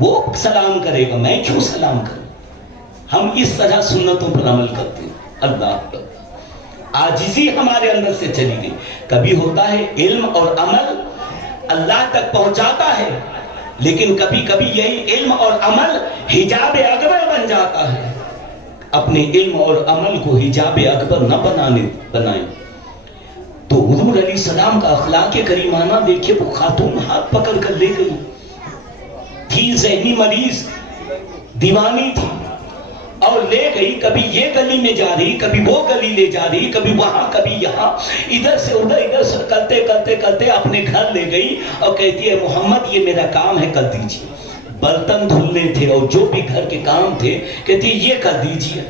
وہ سلام کرے گا، میں کیوں سلام کروں۔ ہم اس طرح سنتوں پر عمل کرتے ہیں۔ اللہ پر عاجزی ہمارے اندر سے چلی گئی۔ کبھی ہوتا ہے علم اور عمل اللہ تک پہنچاتا ہے، لیکن کبھی کبھی یہی علم اور عمل حجاب اکبر بن جاتا ہے۔ اپنے علم اور عمل کو حجاب اکبر نہ بنائیں۔ تو حضور علیہ السلام کا اخلاق کریمانہ دیکھیے، وہ خاتون ہاتھ پکڑ کر لے گئی تھی، ذہنی مریض دیوانی تھی، اور لے گئی، کبھی یہ گلی میں جا رہی، کبھی وہ گلی لے جا رہی، کبھی وہاں کبھی یہاں، ادھر سے کرتے کرتے کرتے اپنے گھر لے گئی اور کہتی ہے محمد یہ میرا کام ہے کر دیجیے۔ برتن دھلنے تھے اور جو بھی گھر کے کام تھے، کہتی ہے یہ کر دیجیے۔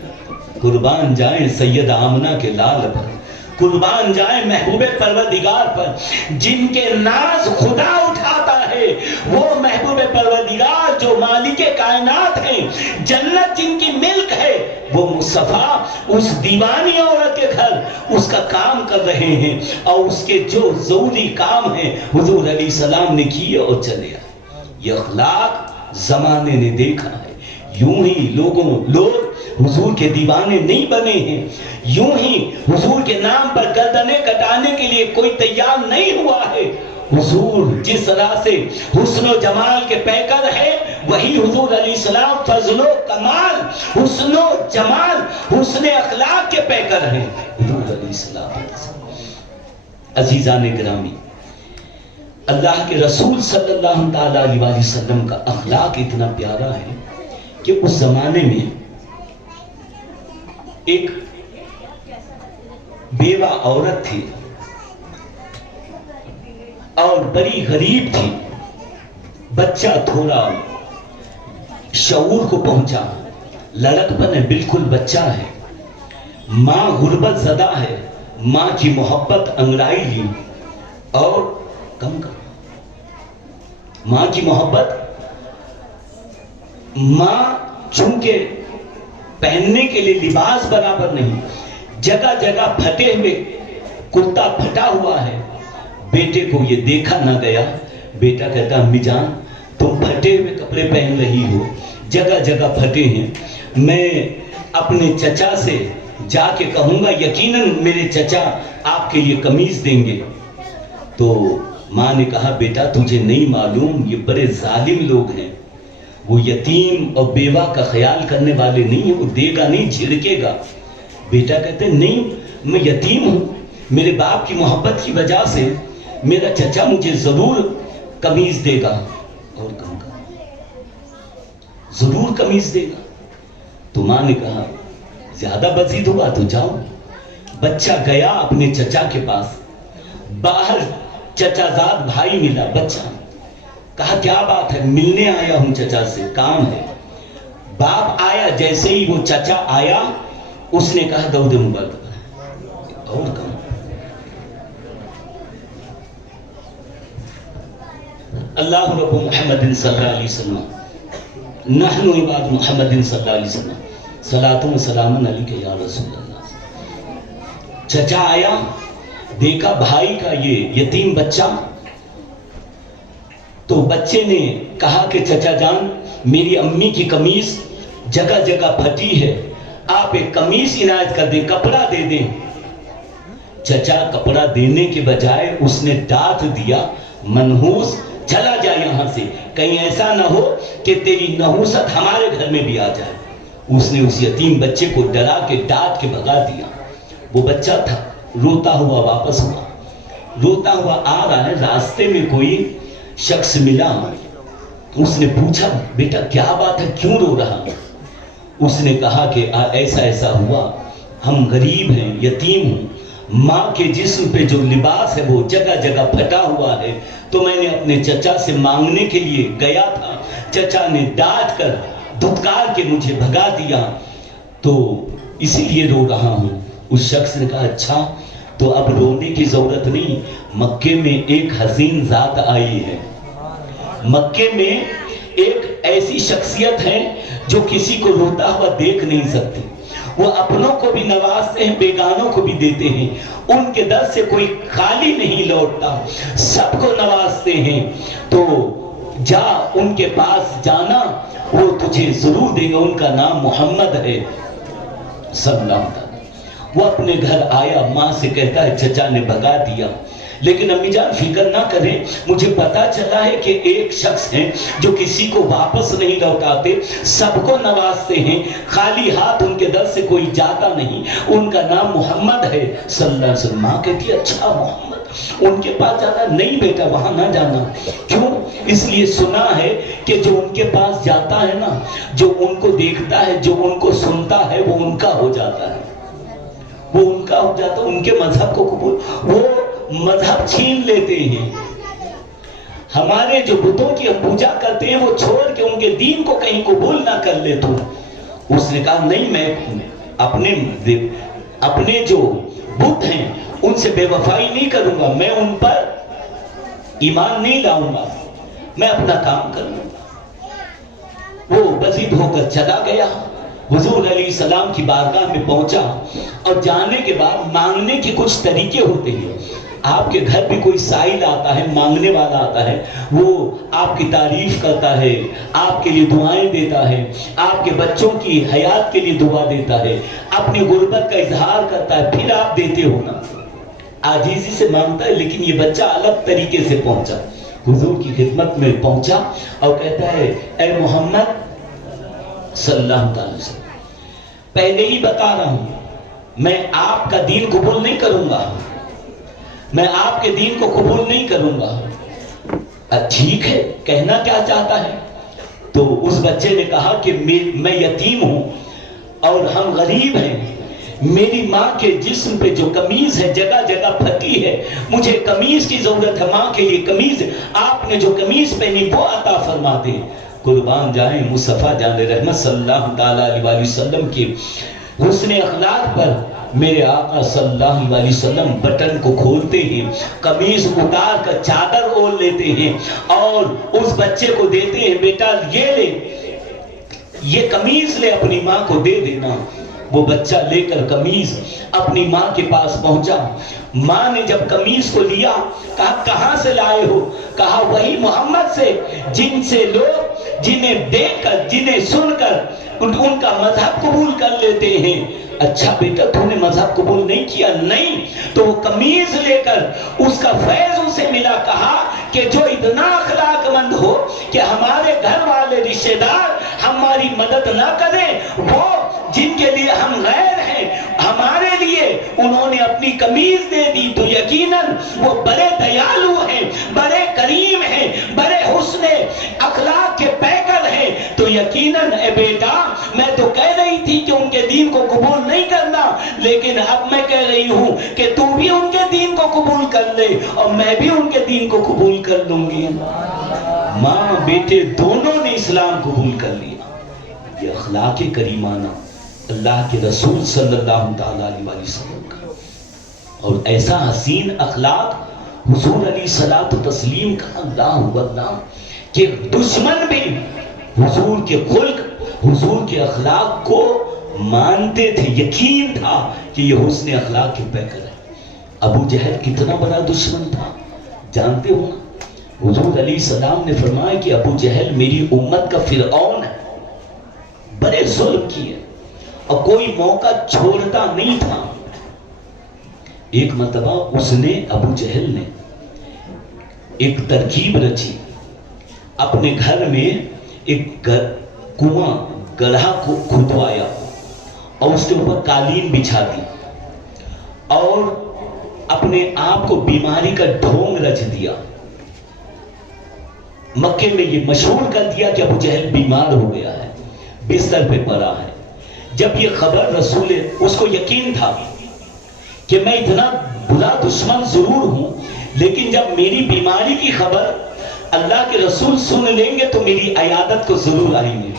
قربان جائیں سید آمنہ کے لال پر، قربان جائیں محبوب پروردگار پر، جن کے ناز خدا اٹھاتا ہے، وہ محبوب پروردگار جو مالک کائنات ہیں، جنت جن کی ملک ہے، وہ مصطفیٰ اس دیوانی عورت کے گھر اس کا کام کر رہے ہیں، اور اس کے جو ضروری کام ہیں حضور علیہ السلام نے کیے اور چلے آئے۔ یہ اخلاق زمانے نے دیکھا ہے۔ یوں ہی لوگ حضور کے دیوانے نہیں بنے ہیں، یوں ہی حضور کے نام پر گردنیں کٹانے کے لیے کوئی تیار نہیں ہوا ہے۔ حضور جس طرح سے حسن و جمال کے پیکر ہے، وہی حضور علیہ السلام فضل و کمال، حسن و جمال، حسن اخلاق کے پیکر ہیں حضور علیہ السلام۔ عزیزان گرامی، اللہ کے رسول صلی اللہ تعالیٰ علیہ وسلم کا اخلاق اتنا پیارا ہے کہ اس زمانے میں ایک بیوہ عورت تھی اور بڑی غریب تھی، بچہ تھوڑا شعور کو پہنچا، لڑکپن ہے، بالکل بچہ ہے، ماں غربت زدہ ہے، ماں کی محبت انگڑائی لی اور کم کر ماں کی محبت، ماں چونکہ پہننے کے لیے لباس برابر نہیں، جگہ جگہ پھٹے ہوئے کرتا پھٹا ہوا ہے، بیٹے کو یہ دیکھا نہ گیا۔ بیٹا کہتا امی جان تم پھٹے ہوئے کپڑے پہن رہی ہو، جگہ جگہ پھٹے ہیں، میں اپنے چچا سے جا کے کہوں گا، یقیناً میرے چچا آپ کے لیے قمیض دیں گے۔ تو ماں نے کہا بیٹا تجھے نہیں معلوم، یہ بڑے ظالم لوگ ہیں، وہ یتیم اور بیوہ کا خیال کرنے والے نہیں ہیں، وہ دے گا نہیں، جھڑکے گا۔ بیٹا کہتے نہیں میں یتیم ہوں، میرے باپ کی محبت کی وجہ سے میرا چچا مجھے ضرور قمیض دے گا، اور کہوں گا ضرور قمیض دے گا۔ تو ماں نے کہا زیادہ بزید ہوا تو جاؤ۔ بچہ گیا اپنے چچا کے پاس، باہر چچا زاد بھائی ملا، بچہ کہا کیا بات ہے؟ ملنے آیا ہوں چچا سے، کام ہے۔ باپ آیا، جیسے ہی وہ چچا آیا اس نے کہا درود مبارک، اور کہا اللہ رب محمد صلی اللہ علیہ وسلم، نحن عباد محمد صلی اللہ علیہ وسلم، صلاۃ و سلام علیک یا رسول اللہ۔ چچا آیا، دیکھا بھائی کا یہ یتیم بچہ، تو بچے نے کہا کہ چچا جان میری امی کی قمیض جگہ جگہ پھٹی ہے، آپ ایک قمیض عنایت کر دیں، کپڑا دے دیں۔ چچا کپڑا دینے کے بجائے اس نے ڈانٹ دیا، منحوس چلا جا یہاں سے، کہیں ایسا نہ ہو کہ تیری نحوست ہمارے گھر میں بھی آ جائے۔ اس نے اس یتیم بچے کو ڈرا کے ڈانٹ کے بھگا دیا۔ وہ بچہ تھا، روتا ہوا واپس ہوا، روتا ہوا آ رہا ہے، راستے میں کوئی شخص ملا، اس نے پوچھا بیٹا کیا بات ہے، کیوں رو رہا؟ اس نے کہا کہ ایسا ایسا ہوا، ہم غریب ہیں، یتیم ہوں، ماں کے جسم پہ جو لباس ہے وہ جگہ جگہ پھٹا ہوا ہے، تو میں نے اپنے چچا سے مانگنے کے لیے گیا تھا، چچا نے ڈانٹ کر دھتکار کے مجھے بھگا دیا، تو اسی لیے رو رہا ہوں۔ اس شخص نے کہا اچھا تو اب رونے کی ضرورت نہیں، مکے میں ایک حسین ذات آئی ہے، مکے میں ایک ایسی شخصیت ہے جو کسی کو روتا ہوا دیکھ نہیں سکتی، وہ اپنوں کو بھی نوازتے ہیں، بیگانوں کو بھی دیتے ہیں، ان کے در سے کوئی خالی نہیں لوٹتا، سب کو نوازتے ہیں، تو جا ان کے پاس جانا، وہ تجھے ضرور دیں گے، ان کا نام محمد ہے صلی اللہ علیہ وسلم۔ وہ اپنے گھر آیا، ماں سے کہتا ہے چچا نے بھگا دیا، لیکن امی جان فکر نہ کریں، مجھے پتا چلا ہے کہ ایک شخص ہیں جو کسی کو واپس نہیں لوٹاتے، سب کو نوازتے ہیں، خالی ہاتھ ان کے در سے کوئی جاتا نہیں، ان کا نام محمد ہے صلی اللہ علیہ وسلم۔ ماں کہتی ہے اچھا محمد، ان کے پاس جانا؟ نہیں بیٹا وہاں نہ جانا۔ کیوں؟ اس لیے سنا ہے کہ جو ان کے پاس جاتا ہے نا، جو ان کو دیکھتا ہے، جو ان کو سنتا ہے، وہ ان کا ہو جاتا ہے، وہ ان کا ہو جاتا ہے، ان کے مذہب کو قبول، وہ مذہب چھین لیتے ہیں۔ ہمارے جو بتوں کی ہم پوجا کرتے ہیں وہ چھوڑ کے ان کے دین کو کہیں قبول نہ کر لے تو۔ اس نے کہا نہیں، میں اپنے جو بت ہیں ان سے بے وفائی نہیں کروں گا، میں ان پر ایمان نہیں لاؤں گا، میں اپنا کام کروں گا۔ وہ بضد ہو کر چلا گیا، حضور علیہ السلام کی بارگاہ میں پہنچا، اور جانے کے بعد مانگنے کے کچھ طریقے ہوتے ہیں۔ آپ کے گھر بھی کوئی سائل آتا ہے، مانگنے والا آتا ہے، وہ آپ کی تعریف کرتا ہے، آپ کے لیے دعائیں دیتا ہے، آپ کے بچوں کی حیات کے لیے دعا دیتا ہے، اپنی غربت کا اظہار کرتا ہے، پھر آپ دیتے ہو نا، عاجزی سے مانگتا ہے۔ لیکن یہ بچہ الگ طریقے سے پہنچا، حضور کی خدمت میں پہنچا اور کہتا ہے اے محمد صلی اللہ علیہ وسلم، پہلے ہی بتا رہا ہوں میں آپ کا دین قبول نہیں کروں گا، میں آپ کے دین کو قبول نہیں کروں گا۔ ٹھیک ہے، کہنا کیا چاہتا ہے؟ تو اس بچے نے کہا کہ میں یتیم ہوں اور ہم غریب ہیں، میری ماں کے جسم پہ جو قمیض ہے جگہ جگہ پھٹی ہے، مجھے قمیض کی ضرورت ہے، ماں کے لیے قمیض، آپ نے جو قمیض پہنی وہ عطا فرما دے۔ قربان جائیں مصطفیٰ جان رحمت صلی اللہ تعالیٰ علیہ وسلم کے حسن اخلاق پر میرے آقا صلی اللہ علیہ وسلم بٹن کو کھولتے ہیں، قمیض اتار کر چادر اول لیتے ہیں اور اس بچے کو دیتے ہیں، بیٹا یہ لے، یہ قمیض لے، اپنی ماں کو دے دینا۔ وہ بچہ لے کر قمیض اپنی ماں کے پاس پہنچا، ماں نے جب قمیض کو لیا کہا کہاں سے لائے ہو؟ کہا وہی محمد سے جن سے لوگ جنہیں دیکھ کر جنہیں سن کر ان کا مذہب قبول کر لیتے ہیں۔ اچھا بیٹا تو نے مذہب قبول نہیں کیا؟ نہیں۔ تو وہ قمیض لے کر اس کا فیض اسے ملا، کہا کہ جو اتنا اخلاق مند ہو کہ ہمارے گھر والے رشتہ دار ہماری مدد نہ کریں، وہ جن کے لیے ہم غیر ہیں ہمارے لیے انہوں نے اپنی قمیض دے دی، تو یقیناً وہ بڑے دیالو ہیں، بڑے کریم ہیں، بڑے حسن اخلاق کے پیکر ہیں۔ تو یقیناً اے بیٹا میں تو کہہ رہی تھی کہ ان کے دین کو قبول نہیں کرنا، لیکن اب میں کہہ رہی ہوں کہ تو بھی ان کے دین کو قبول کر لے اور میں بھی ان کے دین کو قبول کر لوں گی۔ ماں بیٹے دونوں نے اسلام قبول کر لیا۔ یہ اخلاق کریمانہ اللہ کے رسول صلی اللہ تعالیٰ علیہ وسلم کا، اور ایسا حسین اخلاق حضور علیہ الصلوۃ والتسلیم کا، اللہ اللہ، کہ دشمن بھی حضور کے خلق، حضور کے اخلاق کو مانتے تھے، یقین تھا کہ یہ حسن اخلاق کے پیکر ہے۔ ابو جہل کتنا بڑا دشمن تھا جانتے ہو نا؟ حضور علیہ السلام نے فرمایا کہ ابو جہل میری امت کا فرعون ہے، بڑے ظلم کیے اور کوئی موقع چھوڑتا نہیں تھا۔ ایک مرتبہ اس نے ابو جہل نے ایک ترکیب رچی، اپنے گھر میں ایک کنواں گڑھا کو کھدوایا اور اس کے اوپر قالین بچھا دی اور اپنے آپ کو بیماری کا ڈھونگ رچ دیا۔ مکے میں یہ مشہور کر دیا کہ ابو جہل بیمار ہو گیا ہے، بستر پہ پڑا ہے، جب یہ خبر رسول، اس کو یقین تھا کہ میں اتنا برا دشمن ضرور ہوں، لیکن جب میری بیماری کی خبر اللہ کے رسول سن لیں گے تو میری عیادت کو ضرور آئیں گے۔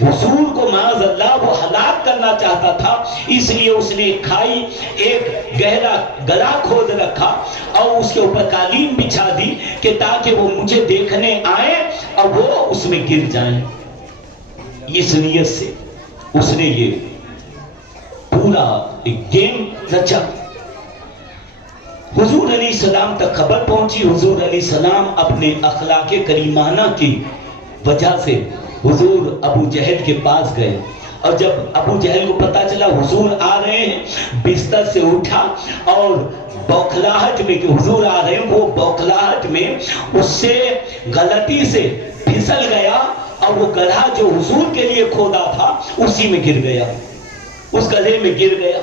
حضور کو معاذ اللہ وہ ہلاک کرنا چاہتا تھا، اس لیے اس نے کھائی، ایک گہرا گلا کھود رکھا اور اس کے اوپر قالین بچھا دی کہ تاکہ وہ مجھے دیکھنے آئیں اور وہ اس میں گر جائیں۔ اس نیت سے اس نے یہ پورا ایک گیم رچا۔ حضور علیہ السلام تک خبر پہنچی، حضور علیہ السلام اپنے اخلاق کریمانہ کی وجہ سے حضور ابو جہل کے پاس گئے، اور جب ابو جہل کو پتا چلا حضور آ رہے ہیں، بستر سے اٹھا اور بوکھلاہٹ میں کہ حضور آ رہے ہیں، وہ بوکھلاہٹ میں اس سے غلطی سے پھسل گیا اور وہ گڑھا جو حضور کے لیے کھودا تھا اسی میں گر گیا، اس گڑھے میں گر گیا۔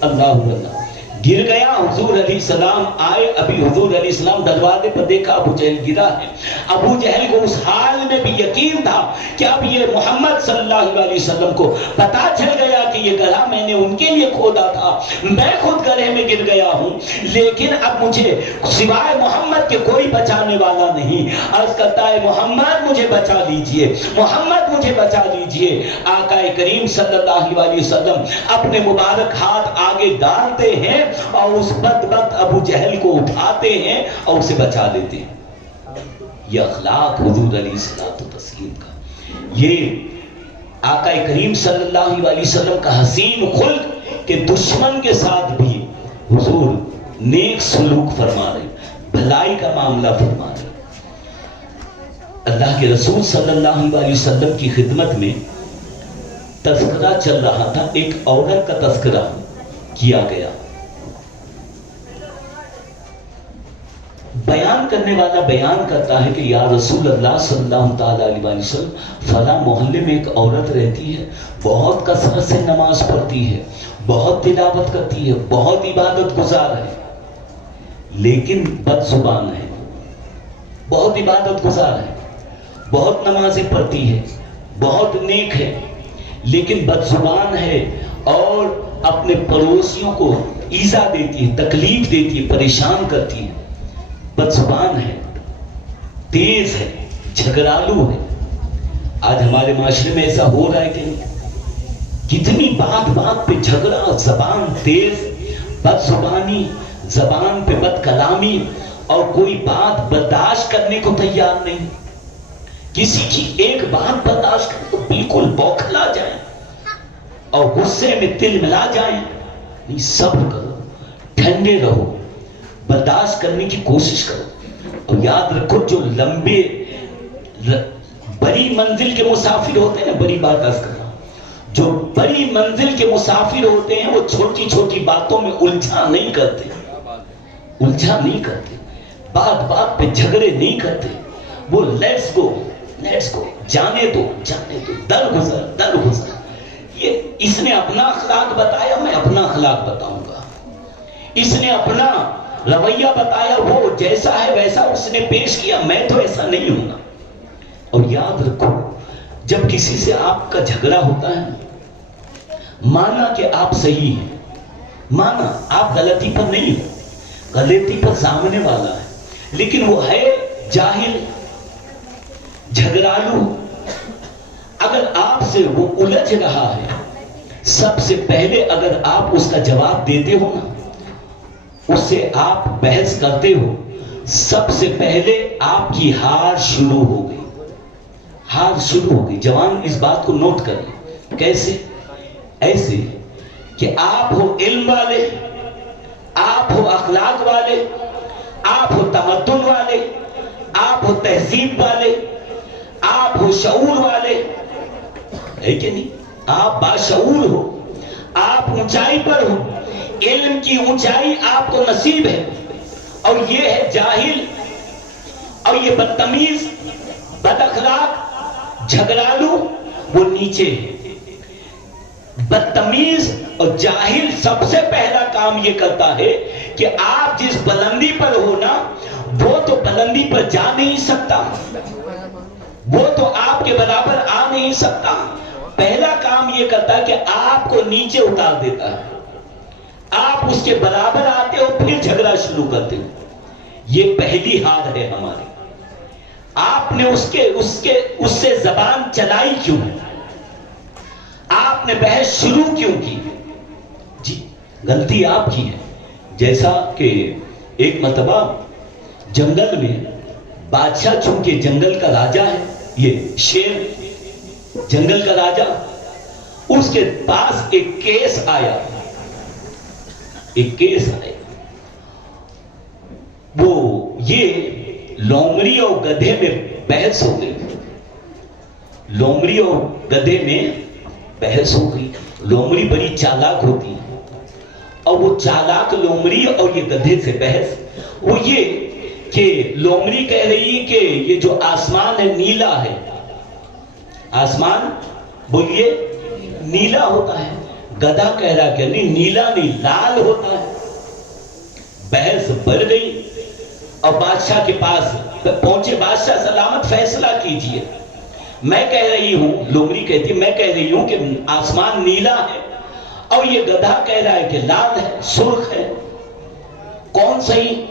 اللہ اللہ، گر گیا۔ حضور علیہ السلام آئے، ابھی حضور علیہ السلام دروازے پر دیکھا ابو جہل گرا ہے۔ ابو جہل کو اس حال میں بھی یقین تھا کہ اب یہ محمد صلی اللہ علیہ وسلم کو پتا چل گیا کہ یہ گڑھا میں نے ان کے لیے کھودا تھا، میں خود گڑھے میں گر گیا ہوں، لیکن اب مجھے سوائے محمد کے کوئی بچانے والا نہیں۔ عرض کرتا ہے محمد مجھے بچا لیجئے، محمد مجھے بچا لیجئے۔ آقا کریم صلی اللہ علیہ وسلم اپنے مبارک ہاتھ آگے ڈالتے ہیں اور اس بدبخت ابو جہل کو اٹھاتے ہیں اور اسے بچا لیتے ہیں۔ یہ اخلاق حضور علیہ السلام کا، یہ آقا کریم صلی اللہ علیہ وسلم کا حسین خلق کہ دشمن کے ساتھ بھی حضور نیک سلوک فرما رہے، بھلائی کا معاملہ فرما رہے۔ اللہ کے رسول صلی اللہ علیہ وسلم کی خدمت میں تذکرہ چل رہا تھا، ایک عورت کا تذکرہ کیا گیا۔ بیان کرنے والا بیان کرتا ہے کہ یا رسول اللہ صلی اللہ تعالیٰ علیہ وسلم، فلاں محلے میں ایک عورت رہتی ہے، بہت کثرت سے نماز پڑھتی ہے، بہت تلاوت کرتی ہے، بہت عبادت گزار ہے، لیکن بد زبان ہے، بہت عبادت گزار ہے، بہت نمازیں پڑھتی ہے، بہت نیک ہے، لیکن بد زبان ہے اور اپنے پڑوسیوں کو ایذا دیتی ہے، تکلیف دیتی ہے، پریشان کرتی ہے، بد زبان ہے، تیز ہے، جھگڑالو ہے۔ آج ہمارے معاشرے میں ایسا ہو رہا ہے کہ نہیں؟ کتنی بات بات پہ جھگڑا، زبان تیز، بد زبانی، زبان پہ بد کلامی، اور کوئی بات برداشت کرنے کو تیار نہیں۔ کسی کی ایک بات برداشت کرنے کو بالکل بوکھلا جائیں اور غصے میں تل ملا جائیں۔ نہیں، صبر کرو، ٹھنڈے رہو، برداشت کرنے کی کوشش کرو، اور یاد رکھو جو لمبے بڑی منزل کے مسافر ہوتے ہیں نا، بڑی بات عرض کر رہا ہوں، جو بڑی منزل کے مسافر ہوتے ہیں وہ چھوٹی چھوٹی باتوں میں الجھا نہیں کرتے، الجھا نہیں کرتے، بات بات پہ جھگڑے نہیں کرتے، وہ لیٹس گو، جانے دو، در گزر۔ یہ اس نے اپنا اخلاق بتایا، میں اپنا اخلاق بتاؤں گا، اس نے اپنا رویہ بتایا، وہ جیسا ہے ویسا اس نے پیش کیا، میں تو ایسا نہیں ہوں گا۔ اور یاد رکھو، جب کسی سے آپ کا جھگڑا ہوتا ہے، مانا کہ آپ صحیح ہیں، مانا آپ غلطی پر نہیں ہیں، غلطی پر سامنے والا ہے، لیکن وہ ہے جاہل، جھگڑالو۔ اگر آپ سے وہ الجھ رہا ہے، سب سے پہلے اگر آپ اس کا جواب دیتے ہو نا، اس سے آپ بحث کرتے ہو، سب سے پہلے آپ کی ہار شروع ہو گئی، ہار شروع ہو گئی۔ جوان اس بات کو نوٹ کر لیں۔ کیسے؟ ایسے کہ آپ ہو علم والے، آپ ہو اخلاق والے، آپ ہو تمدن والے، آپ ہو تہذیب والے، آپ ہو شعور والے، ہے کہ نہیں؟ آپ باشعور ہو، آپ اونچائی پر ہو، علم کی اونچائی آپ کو نصیب ہے، اور یہ ہے جاہل، اور یہ بدتمیز، بد اخلاق، جھگڑالو، وہ نیچے ہے۔ بدتمیز اور جاہل سب سے پہلا کام یہ کرتا ہے کہ آپ جس بلندی پر ہو نا، وہ تو بلندی پر جا نہیں سکتا، وہ تو آپ کے برابر آ نہیں سکتا، پہلا کام یہ کرتا ہے کہ آپ کو نیچے اتار دیتا ہے، آپ اس کے برابر آتے ہو پھر جھگڑا شروع کرتے ہو. یہ پہلی ہار ہے ہماری. آپ نے اس سے زبان چلائی کیوں؟ آپ نے بحث شروع کیوں کی؟ جی غلطی آپ کی ہے. جیسا کہ ایک مرتبہ جنگل میں بادشاہ، چونکہ جنگل کا راجا ہے، یہ شیر جنگل کا راجا، اس کے پاس ایک کیس آیا. وہ یہ لومڑی اور گدھے میں بحث ہو گئی. لومڑی اور گدھے میں بحث ہو گئی. لومڑی بڑی چالاک ہوتی ہے، اور وہ چالاک لومڑی اور یہ گدھے سے بحث وہ یہ کہ لومڑی کہہ رہی ہے کہ یہ جو آسمان ہے نیلا ہے. آسمان بولیے نیلا ہوتا ہے. گدھا کہہ رہا کہ نہیں، نیلا نہیں، لال ہوتا ہے. بحث بڑھ گئی اور بادشاہ کے پاس پہنچے. بادشاہ سلامت فیصلہ کیجئے. میں کہہ رہی ہوں، لومڑی کہتی ہے، میں کہہ رہی ہوں کہ آسمان نیلا ہے اور یہ گدھا کہہ رہا ہے کہ لال ہے، سرخ ہے، کون صحیح؟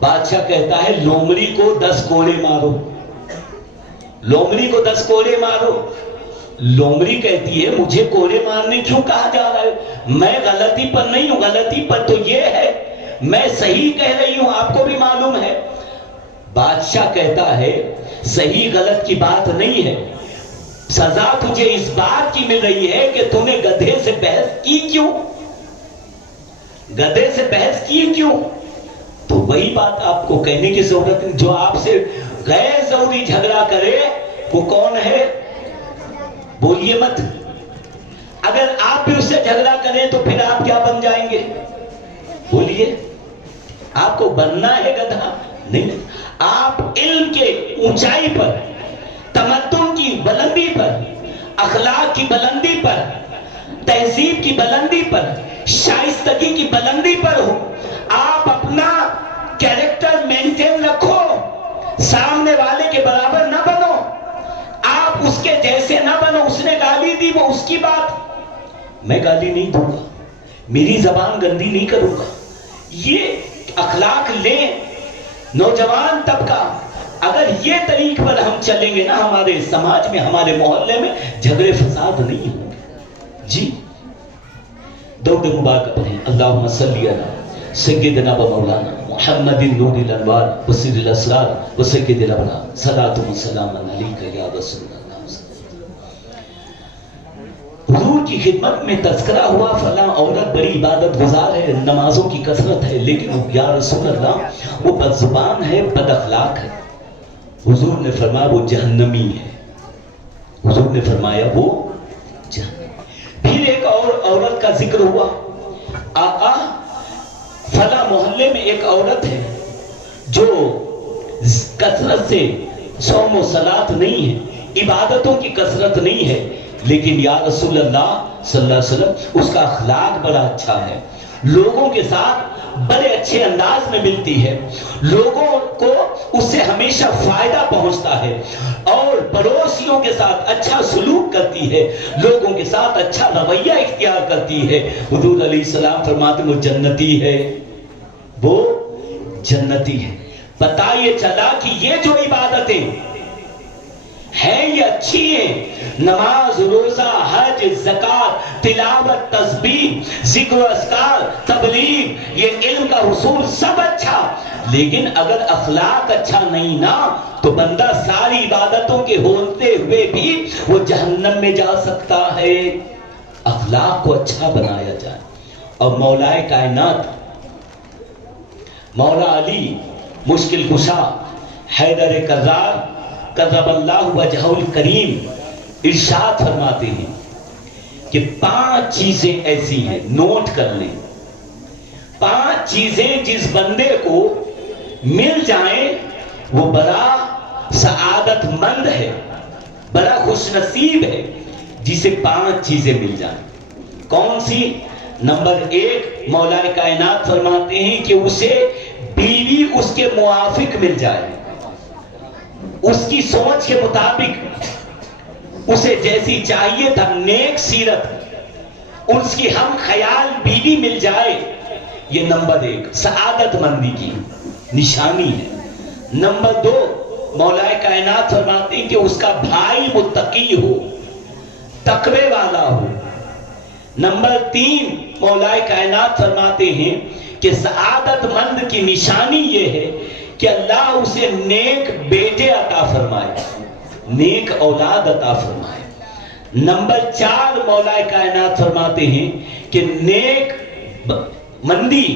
بادشاہ کہتا ہے لومڑی کو 10 کوڑے مارو. لومڑی کو 10 کوڑے مارو. لومڑی کہتی ہے مجھے کوڑے مارنے کیوں کہا جا رہا ہے؟ میں غلطی پر نہیں ہوں. غلطی پر تو یہ ہے، میں صحیح کہہ رہی ہوں، آپ کو بھی معلوم ہے. بادشاہ کہتا ہے صحیح غلط کی بات نہیں ہے، سزا تجھے اس بات کی مل رہی ہے کہ تم نے گدھے سے بحث کی کیوں؟ گدھے سے بحث کی کیوں؟ تو وہی بات آپ کو کہنے کی ضرورت ہے. جو آپ سے غیر ضروری جھگڑا کرے وہ کون ہے؟ بولیے مت. اگر آپ بھی اس سے جھگڑا کریں تو پھر آپ کیا بن جائیں گے؟ بولیے. آپ کو بننا ہے گدھا نہیں. آپ علم کے اونچائی پر، تمدن کی بلندی پر، اخلاق کی بلندی پر، تہذیب کی بلندی پر، شائستگی کی بلندی پر ہو. آپ اپنا کیریکٹر مینٹین رکھو. سامنے والے کے برابر نہ بنو، آپ اس کے جیسے نہ بنو. اس نے گالی دی، وہ اس کی بات. میں گالی نہیں دوں گا، میری زبان گندی نہیں کروں گا. یہ اخلاق لیں. نوجوان طبقہ اگر یہ طریق پر ہم چلیں گے نا، ہمارے سماج میں، ہمارے محلے میں جھگڑے فساد نہیں ہوں گے. جی درود مبارک پڑھیں. اللہم صلی علی سیدنا و مولانا محمد نور الانوار وسیر الاسرار وسید الابرار صلاۃ و سلام علیک یا رسول اللہ. حضور کی خدمت میں تذکرہ ہوا فلاں عورت بڑی عبادت گزار ہے، نمازوں کی کثرت ہے، لیکن یا رسول اللہ وہ بد زبان ہے، بد اخلاق ہے. حضور نے فرمایا وہ جہنمی ہے. حضور نے فرمایا وہ جہنمی. پھر ایک اور عورت کا ذکر ہوا. آقا فلاں محلے میں ایک عورت ہے جو کثرت سے صوم و صلات نہیں ہے، عبادتوں کی کثرت نہیں ہے، لیکن یا رسول اللہ صلی اللہ علیہ وسلم اس کا اخلاق بڑا اچھا ہے، لوگوں کے ساتھ بڑے اچھے انداز میں ملتی ہے، لوگوں کو اس سے ہمیشہ فائدہ پہنچتا ہے، اور پڑوسیوں کے ساتھ اچھا سلوک کرتی ہے، لوگوں کے ساتھ اچھا رویہ اختیار کرتی ہے. حضور علیہ السلام فرماتے ہیں وہ جنتی ہے، وہ جنتی ہے. پتہ یہ چلا کہ یہ جو عبادتیں ہیں یہ اچھی ہیں، نماز، روزہ، حج، زکوٰۃ، تلاوت، تسبیح، ذکر و اذکار، تبلیغ، یہ علم کا حصول سب اچھا، لیکن اگر اخلاق اچھا نہیں نا تو بندہ ساری عبادتوں کے ہوتے ہوئے بھی وہ جہنم میں جا سکتا ہے. اخلاق کو اچھا بنایا جائے. اور مولائے کائنات مولا علی مشکل کشا حیدر کرار کرم اللہ وجہہ الکریم ارشاد فرماتے ہیں کہ 5 چیزیں ایسی ہیں، نوٹ کر لیں. 5 چیزیں جس بندے کو مل جائیں وہ بڑا سعادت مند ہے، بڑا خوش نصیب ہے جسے 5 چیزیں مل جائیں. کون سی؟ نمبر 1 مولا کائنات فرماتے ہیں کہ اسے بیوی اس کے موافق مل جائے، اس کی سوچ کے مطابق. اسے جیسی چاہیے تھا نیک سیرت اس کی ہم خیال بیوی مل جائے، یہ نمبر 1 سعادت مندی کی نشانی ہے۔ نمبر 2 مولا کائنات فرماتے ہیں کہ اس کا بھائی متقی ہو، تقوی والا ہو۔ نمبر 3 مولا کائنات فرماتے ہیں کہ سعادت مند کی نشانی یہ ہے کہ اللہ اسے نیک بیٹے عطا فرمائے، نیک اولاد عطا فرمائے۔ نمبر 4 مولا کائنات فرماتے ہیں کہ نیک مندی